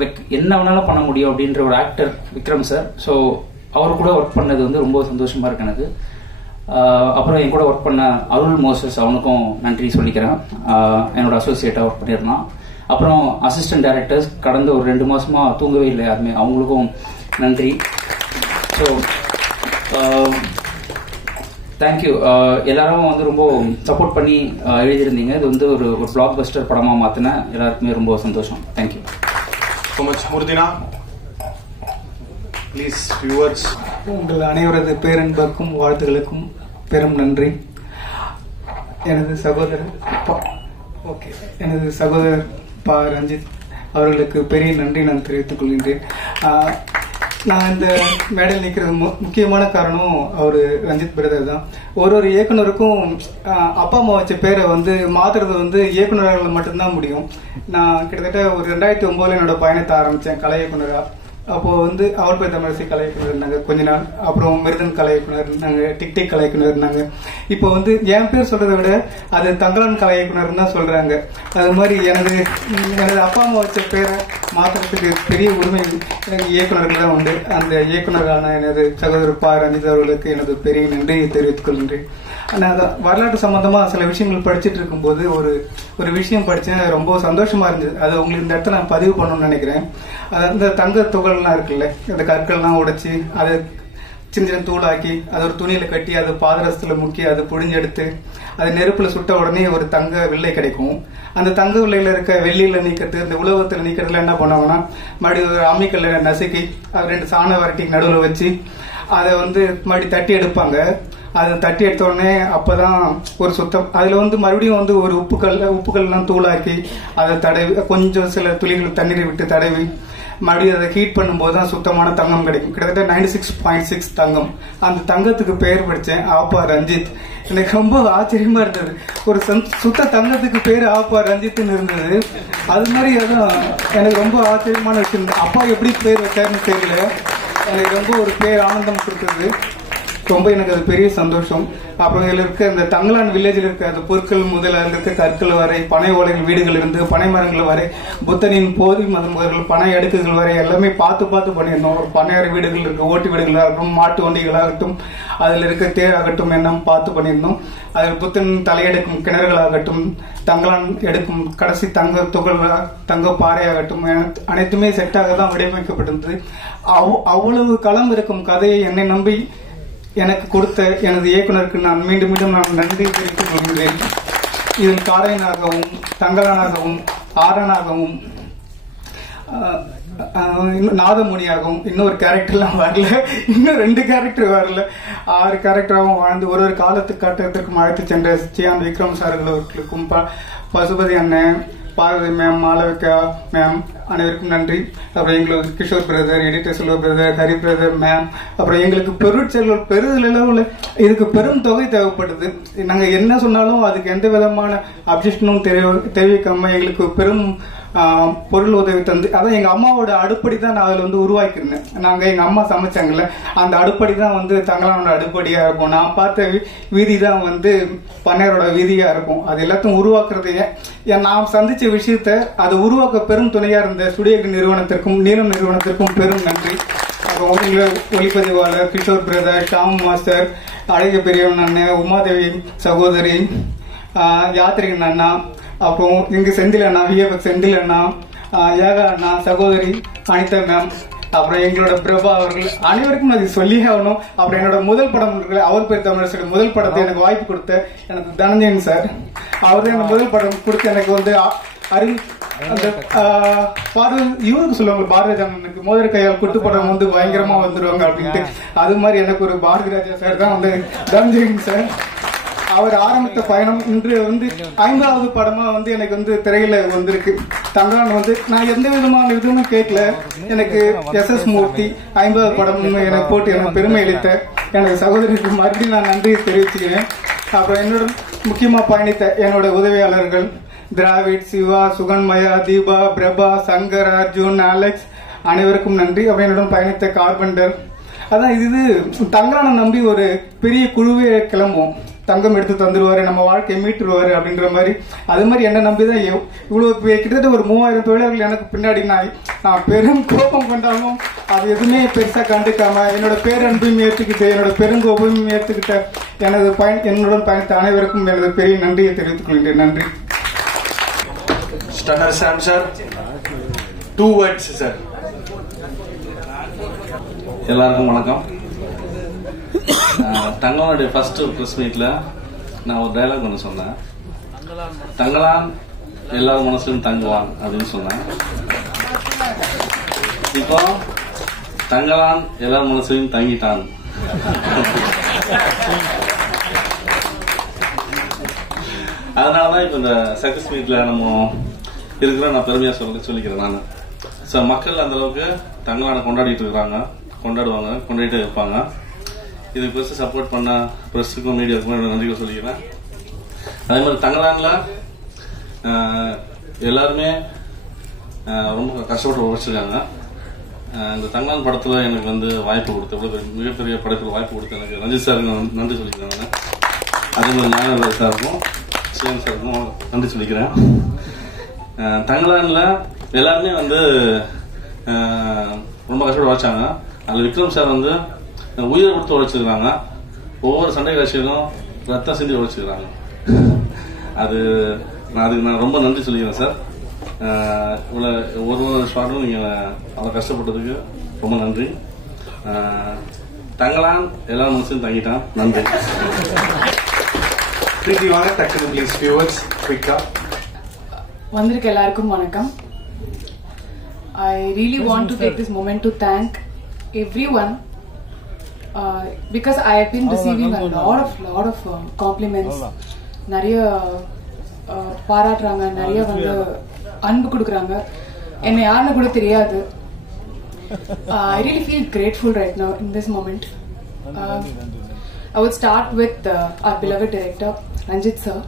லைக் என்ன வேணாலும் பண்ண முடியும் அப்படின்ற ஒரு ஆக்டர் விக்ரம் சார். ஸோ அவர் கூட ஒர்க் பண்ணது வந்து ரொம்ப சந்தோஷமா இருக்கு எனக்கு. அப்புறம் என் கூட ஒர்க் பண்ண அருள் மோசஸ், அவனுக்கும் நன்றி சொல்லிக்கிறேன். என்னோட அசோசியேட்டா ஒர்க் பண்ணியிருந்தான். அப்புறம் அசிஸ்டன்ட் டைரக்டர்ஸ் கடந்த ஒரு 2 மாசமா தூங்கவே இல்லை யாருமே, அவங்களுக்கும் நன்றி. So thank you. எல்லாரும் வந்து ரொம்ப சப்போர்ட் பண்ணி எழுதியிருந்தீங்க. இது வந்து ஒரு பிளாக் பஸ்டர் படமா மாத்தின எல்லாருக்குமே ரொம்ப சந்தோஷம். Thank you so much. மூர்த்தினா ப்ளீஸ், ஃபியூ வேர்ட்ஸ். உங்கள் அனைவரது பேரன்புக்கும் வாழ்த்துக்களுக்கும் பெரும் நன்றி. எனது சகோதரர் பா ரஞ்சித் அவர்களுக்கு பெரிய நன்றி நான் தெரிவித்துக் கொள்கின்றேன். நான் இந்த மேடையில் நிற்கிறது முக்கியமான காரணம் அவரு ரஞ்சித் பிரதர் தான். ஒரு இயக்குனருக்கும் அப்பா அம்மா வச்ச பேரை வந்து மாத்துறது வந்து இயக்குனர்கள் மட்டும்தான் முடியும். நான் கிட்டத்தட்ட ஒரு 2009 என்னோட பயணத்தை ஆரம்பிச்சேன் கலை இயக்குனரா. அப்போ வந்து அவர் பேர் தமிழரசி கலை இயக்குனர் இருந்தாங்க கொஞ்ச நாள். அப்புறம் மிருதன் கலை இயக்குனர் இருந்தாங்க, டிக்டிக் கலை இயக்குனர் இருந்தாங்க. இப்போ வந்து என் பேர் சொல்றதை விட அது தங்கலான் கலை இயக்குனர் தான் சொல்றாங்க. அது மாதிரி எனது அப்பா அம்மா வச்ச பேரை மாற்றுறதுக்கு பெரிய உரிமை இயக்குநர்கள் தான் உண்டு. அந்த இயக்குநரான எனது சகோதரர் பா ரஞ்சித் அவர்களுக்கு எனது பெரிய நன்றியை தெரிவித்துக் கொள்கின்றேன். நான் வரலாற்று சம்பந்தமா சில விஷயங்கள் படிச்சுட்டு இருக்கும்போது ஒரு விஷயம் படிச்சேன், ரொம்ப சந்தோஷமா இருந்தது. அது உங்களுக்கு இந்த இடத்துல நான் பதிவு பண்ணணும்னு நினைக்கிறேன். அது அந்த தங்க துகள்லாம் இருக்குல்ல, அந்த கற்கள்லாம் உடைச்சி அதை சின்ன சின்ன தூளாக்கி அதை ஒரு துணியில கட்டி அது பாதரசத்துல முக்கி அதை புழிஞ்செடுத்து அது நெருப்புல சுட்ட உடனே ஒரு தங்க வில்லை கிடைக்கும். அந்த தங்க வில்லையில இருக்க வெள்ளியில நீக்கிறது, இந்த உலகத்துல நீக்கிறதுல என்ன பண்ணுவாங்கன்னா மறுபடியும் ஒரு அம்மிக்கல்ல நசுக்கி அது 2 சாண வரட்டி நடுவில் வச்சு அதை வந்து மறுபடியும் தட்டி எடுப்பாங்க. அதை தட்டி எடுத்த உடனே அப்பதான் ஒரு சுத்தம். அதுல வந்து மறுபடியும் வந்து ஒரு உப்புக்கள்லாம் தூளாக்கி அதை தடவி கொஞ்சம் சில துளிகள் தண்ணீரை விட்டு தடவி மறுபடியும் அதை ஹீட் பண்ணும்போது தான் சுத்தமான தங்கம் கிடைக்கும். கிட்டத்தட்ட 96.6 தங்கம். அந்த தங்கத்துக்கு பெயர் படிச்சேன் ஆப்பா ரஞ்சித். எனக்கு ரொம்ப ஆச்சரியமா இருந்தது. ஒரு சுத்த தங்கத்துக்கு பேர் ஆப்பா ரஞ்சித்னு இருந்தது. அது மாதிரி அதான் எனக்கு ரொம்ப ஆச்சரியமான விஷயம். அப்பா எப்படி பேர் வச்சாருன்னு தெரியல, எனக்கு ரொம்ப ஒரு பேர் ஆனந்தம் கொடுத்தது. ரொம்ப எனக்கு அது பெரிய சந்தோஷம். அப்புறம் இதுல இருக்க இந்த தங்கலான் வில்லேஜில் இருக்க அந்த பொருட்கள் முதல்ல இருக்க கற்கள் வரை, பனை ஓலைகள் வீடுகள் இருந்து பனை மரங்கள் வரை, புத்தனின் போதி மதங்கள் பனை அடுக்குகள் வரை எல்லாமே பார்த்து பண்ணியிருந்தோம். ஒரு பனையாறு வீடுகள் இருக்கு, ஓட்டு வீடுகளாகட்டும், மாட்டு வண்டிகளாகட்டும், அதுல இருக்க தேராகட்டும் எல்லாம் பார்த்து பண்ணியிருந்தோம். அதில் புத்தன் தலையெடுக்கும் கிணறுகளாகட்டும், தங்கலான் எடுக்கும் கடைசி தங்க துகள் தங்க பாறையாகட்டும் அனைத்துமே செட்டாக தான் வடிவமைக்கப்பட்டிருந்தது. அவ்வளவு களம் இருக்கும் கதையை என்னை நம்பி எனக்கு கொடுத்த எனது இயக்குனருக்கு நான் மீண்டும் நான் நன்றி தெரிவித்துக் கொள்கிறேன். இதில் காரையனாகவும் தங்கலானாகவும் ஆரனாகவும் நாதமுனியாகவும் இன்னொரு கேரக்டர்லாம் வரல, இன்னும் 2 கேரக்டர் வரல, 6 கேரக்டராகவும் வாழ்ந்து ஒரு காலத்துக்கு காட்டத்திற்கும் அழைத்து சென்ற சியான் விக்ரம் சார்களுக்கும் பசுபதி அண்ணன், பார்வதி மேம், மாளவிகா மேம் அனைவருக்கும் நன்றி. அப்புறம் எங்களுக்கு கிஷோர் பிரதர், எடிட்டர் செல்வ பிரதர், ஹரி பிரதர் மேம், அப்புறம் எங்களுக்கு பெருச்செல்வல் பெருளவில் இதுக்கு பெரும் தொகை தேவைப்படுது. நாங்க என்ன சொன்னாலும் அதுக்கு எந்த விதமான அப்ஜெக்ஷனும் தெரிவிக்காம எங்களுக்கு பெரும் பொருள் உதவி தந்து, அதான் எங்க அம்மாவோட அடுப்படி தான் நான் அதுல வந்து உருவாக்கிருந்தேன். நாங்க எங்க அம்மா சமைச்சாங்கல்ல, அந்த அடுப்படி தான் வந்து தங்கலானோட அடுப்படியா இருக்கும். நான் பார்த்த வீதி தான் வந்து பன்னேரோட வீதியா இருக்கும். அது எல்லாத்தையும் உருவாக்குறது நான் சந்திச்ச விஷயத்த அது உருவாக்க பெரும் துணையா இருந்த ஸ்டுடியோ நிறுவனத்திற்கும் நீலம் நிறுவனத்திற்கும் பெரும் நன்றி. அப்புறம் ஒளிப்பதிவாளர் கிஷோர் பிரதர், ஷாம் மாஸ்டர், அழகிய பெரியவன் அண்ணன், உமாதேவி சகோதரி, யாத்திரிகன் அண்ணா, அப்புறம் இங்கு செந்தில் அண்ணா, விஎஃப்எக்ஸ் செந்தில் அண்ணா, ஏகா அண்ணா, சகோதரி அனிதா மேம், அப்புறம் எங்களோட பிரபா அவர்கள் அனைவருக்கும் நான் சொல்லியே ஆகணும். அப்புறம் என்னோட முதல் படம் அவர் பேர் தமிழரசு முதல் படத்தை எனக்கு வாய்ப்பு கொடுத்த எனக்கு தனஞ்சயன் சார், அவர் எனக்கு முதல் படம் கொடுத்து எனக்கு வந்து அந்த இவருக்கு சொல்லுவாங்க பாரதிராஜனுக்கு மோதிர கையால் குட்டு படம் வந்து பயங்கரமா வந்துருவாங்க அப்படின்ட்டு, அது மாதிரி எனக்கு ஒரு பாரதி ராஜா சார் தான் வந்து தனஞ்சயன் சார். அவர் ஆரம்பித்த பயணம் இன்று வந்து 50வது படமா வந்து எனக்கு வந்து திரையில வந்திருக்கு. தங்கலான் வந்து நான் எந்த விதமான இதுவும் கேட்கல, எனக்கு SS மூர்த்தி 50வது படம் எனக்கு போட்டு எனக்கு பெருமை அளித்த எனது சகோதரிக்கு மறுபடியும் நான் நன்றியை தெரிவிச்சுக்கிறேன். அப்புறம் என்னோட முக்கியமா பயணித்த என்னோட உதவியாளர்கள் திராவிட், சிவா, சுகன்மயா, தீபா, பிரபா, சங்கர், அர்ஜுன், அலெக்ஸ் அனைவருக்கும் நன்றி. அப்புறம் என்னுடன் பயணித்த கார்பெண்டர். அதான் இது தங்கலானை நம்பி ஒரு பெரிய குழுவே கிளம்பும், தங்கம் எடுத்து தந்துருவாரு, நம்ம வாழ்க்கையை மீட்டுருவாரு அப்படின்ற மாதிரி. அது மாதிரி என்ன நம்பிதான் இவ்வளவு கிட்டத்தட்ட ஒரு 3000 தொழிலாளர்கள் எனக்கு பின்னாடி நான் பெரும் கோபம் கொண்டாலும் அது எதுவுமே பெருசா கண்டுக்காம என்னோட பேரன்பையும் ஏற்றுக்கிட்டு என்னோட பெருங்கோபையும் ஏற்றுக்கிட்ட என்னுடன் பயணித்த அனைவருக்கும் எனது பெரிய நன்றியை தெரிவித்துக் கொள்கிறேன். நன்றி. ஸ்டன்னர் சாம் சார், 2 words சார். எல்லாருக்கும் வணக்கம். தங்கலானுடைய ஃபர்ஸ்ட் பிரஸ் மீட்ல நான் ஒரு டைலாக் ஒன்று சொன்னேன், தங்கலான் எல்லாரும் மனசுலையும் தங்குவான் அப்படின்னு சொன்னேன். இப்போ தங்கலான் எல்லாரும் மனசுலையும் தங்கிட்டான். அதனாலதான் இப்ப இந்த சக்சஸ் மீட்ல நம்ம இருக்கிற நான் பெருமையா சொல்லிக்கிறேன். நான் மக்கள் அந்த அளவுக்கு தங்கலான கொண்டாடிட்டு இருக்கிறாங்க, கொண்டாடுவாங்க, கொண்டாடிட்டு இருப்பாங்க. இதுக்கு பெருசு சப்போர்ட் பண்ண பிரஸுக்கும் மீடியாவுக்கும் என்னோட நன்றிகள் சொல்லிக்கிறேன். அதே மாதிரி தங்கலான்ல எல்லாருமே ரொம்ப கஷ்டப்பட்டு உழைச்சிருக்காங்க. இந்த தங்கலான் படத்துல எனக்கு வந்து வாய்ப்பு கொடுத்த மிகப்பெரிய படத்தில் வாய்ப்பு கொடுத்த எனக்கு ரஞ்சித் சாருக்கு நான் நன்றி சொல்லிக்கிறேன். நான் அதே மாதிரி ஞானராஜ் சாருக்கும் சிவன் சாருக்கும் நன்றி சொல்லிக்கிறேன். தங்கலான்ல எல்லாருமே வந்து ரொம்ப கஷ்டப்பட்டு உழைச்சாங்க. அதில் விக்ரம் சார் வந்து உயிரை கொடுத்து உழைச்சிருக்காங்க. ஒவ்வொரு சண்டை காட்சியிலும் ரத்தம் சிந்தி உழைச்சிருக்காங்க. அதுக்கு நான் ரொம்ப நன்றி சொல்லிக்கிறேன் சார். ஒரு ஷார்ட்டும் நீங்கள் அவ்வளோ கஷ்டப்பட்டதுக்கு ரொம்ப நன்றி. தங்கலான் எல்லா மனசும் தங்கிட்டான். நன்றி. வந்திருக்க எல்லாருக்கும் வணக்கம். I really want to take this moment to thank everyone because I have been receiving a lot of compliments. நிறைய பாராட்டுறாங்க, நிறைய வந்து அன்பு கொடுக்குறாங்க. என்ன யாருன்னு கூட தெரியாது. I really feel grateful right now in this moment. I would start with our beloved director Ranjit sir.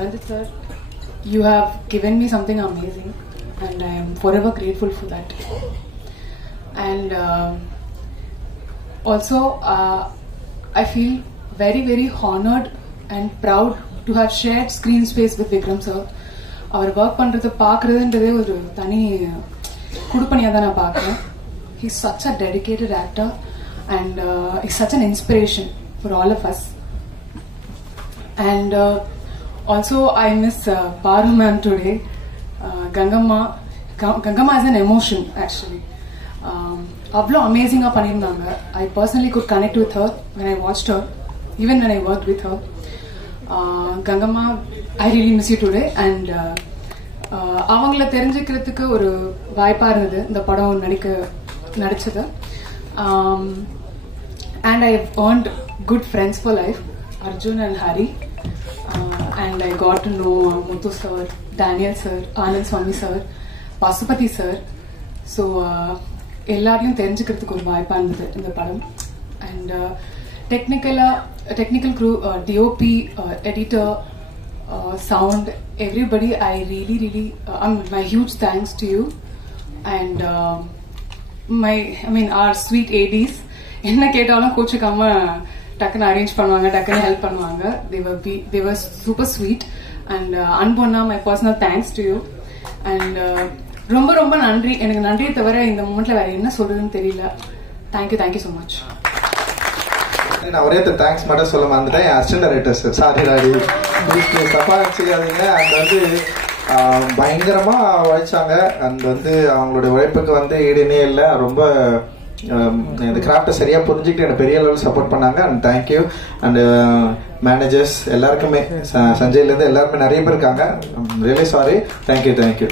Ranjit sir, you have given me something amazing and I am forever grateful for that. And also I feel very very honored and proud to have shared screen space with Vikram sir. அவர் work பண்றதை பார்க்கறதுன்றதே ஒரு தனி குடுப்பணியாக தான் நான் பார்க்குறேன். He is such a dedicated actor and he's such an inspiration for all of us. And also I miss Paru ma'am today. Gangamma is an emotion actually. அவ்வளோ அமேசிங்காக பண்ணியிருந்தாங்க. I personally could connect with her when I watched her, even when I worked with her. Gangamma, I really miss you today. And அவங்கள தெரிஞ்சுக்கிறதுக்கு ஒரு வாய்ப்பாக இருந்தது இந்த படம் நடிச்சது. And I have earned good friends for life, Arjun and Hari. And I got to know Muthu sir, Daniel sir, Anand Swami sir, Pasupati sir. So எல்லாரையும் தெரிஞ்சுக்கிறதுக்கு ஒரு வாய்ப்பாக இருந்தது இந்த படம். And technical crew, DOP, editor, sound, everybody, I really my huge thanks to you. And our sweet ADs, என்ன கேட்டாலும் கோச்சுக்காம டக்குன்னு அரேஞ்ச் பண்ணுவாங்க, டக்குன்னு ஹெல்ப் பண்ணுவாங்க. they were super sweet. And அன்பொன்னா, my personal thanks to you. And ரொம்ப ரொம்ப நன்றி. எனக்கு நன்றியை தவிர இந்த மூமெண்ட்ல வேற என்ன சொல்றதுன்னு தெரியல. Thank you so much. நான் ஒரே தேங்க்ஸ் மட்டும் சொல்ல வந்துட்டேன். அசிஸ்டன்ட் டைரக்டர்ஸ், சாரி டாடி, தப்பா செய்யாதீங்க. அண்ட் வந்து பயங்கரமா உழைச்சாங்க. அண்ட் வந்து அவங்களோட உழைப்புக்கு வந்து ஈடுனே இல்லை. ரொம்ப இந்த கிராஃப்டை சரியா புரிஞ்சுக்கிட்டு எனக்கு பெரிய லெவல் சப்போர்ட் பண்ணாங்க. And thank you. அண்ட் மேனேஜர்ஸ் எல்லாருக்குமே, சஞ்சய்ல இருந்து எல்லாருமே நிறைய பேர் இருக்காங்க. Really sorry. தேங்க்யூ.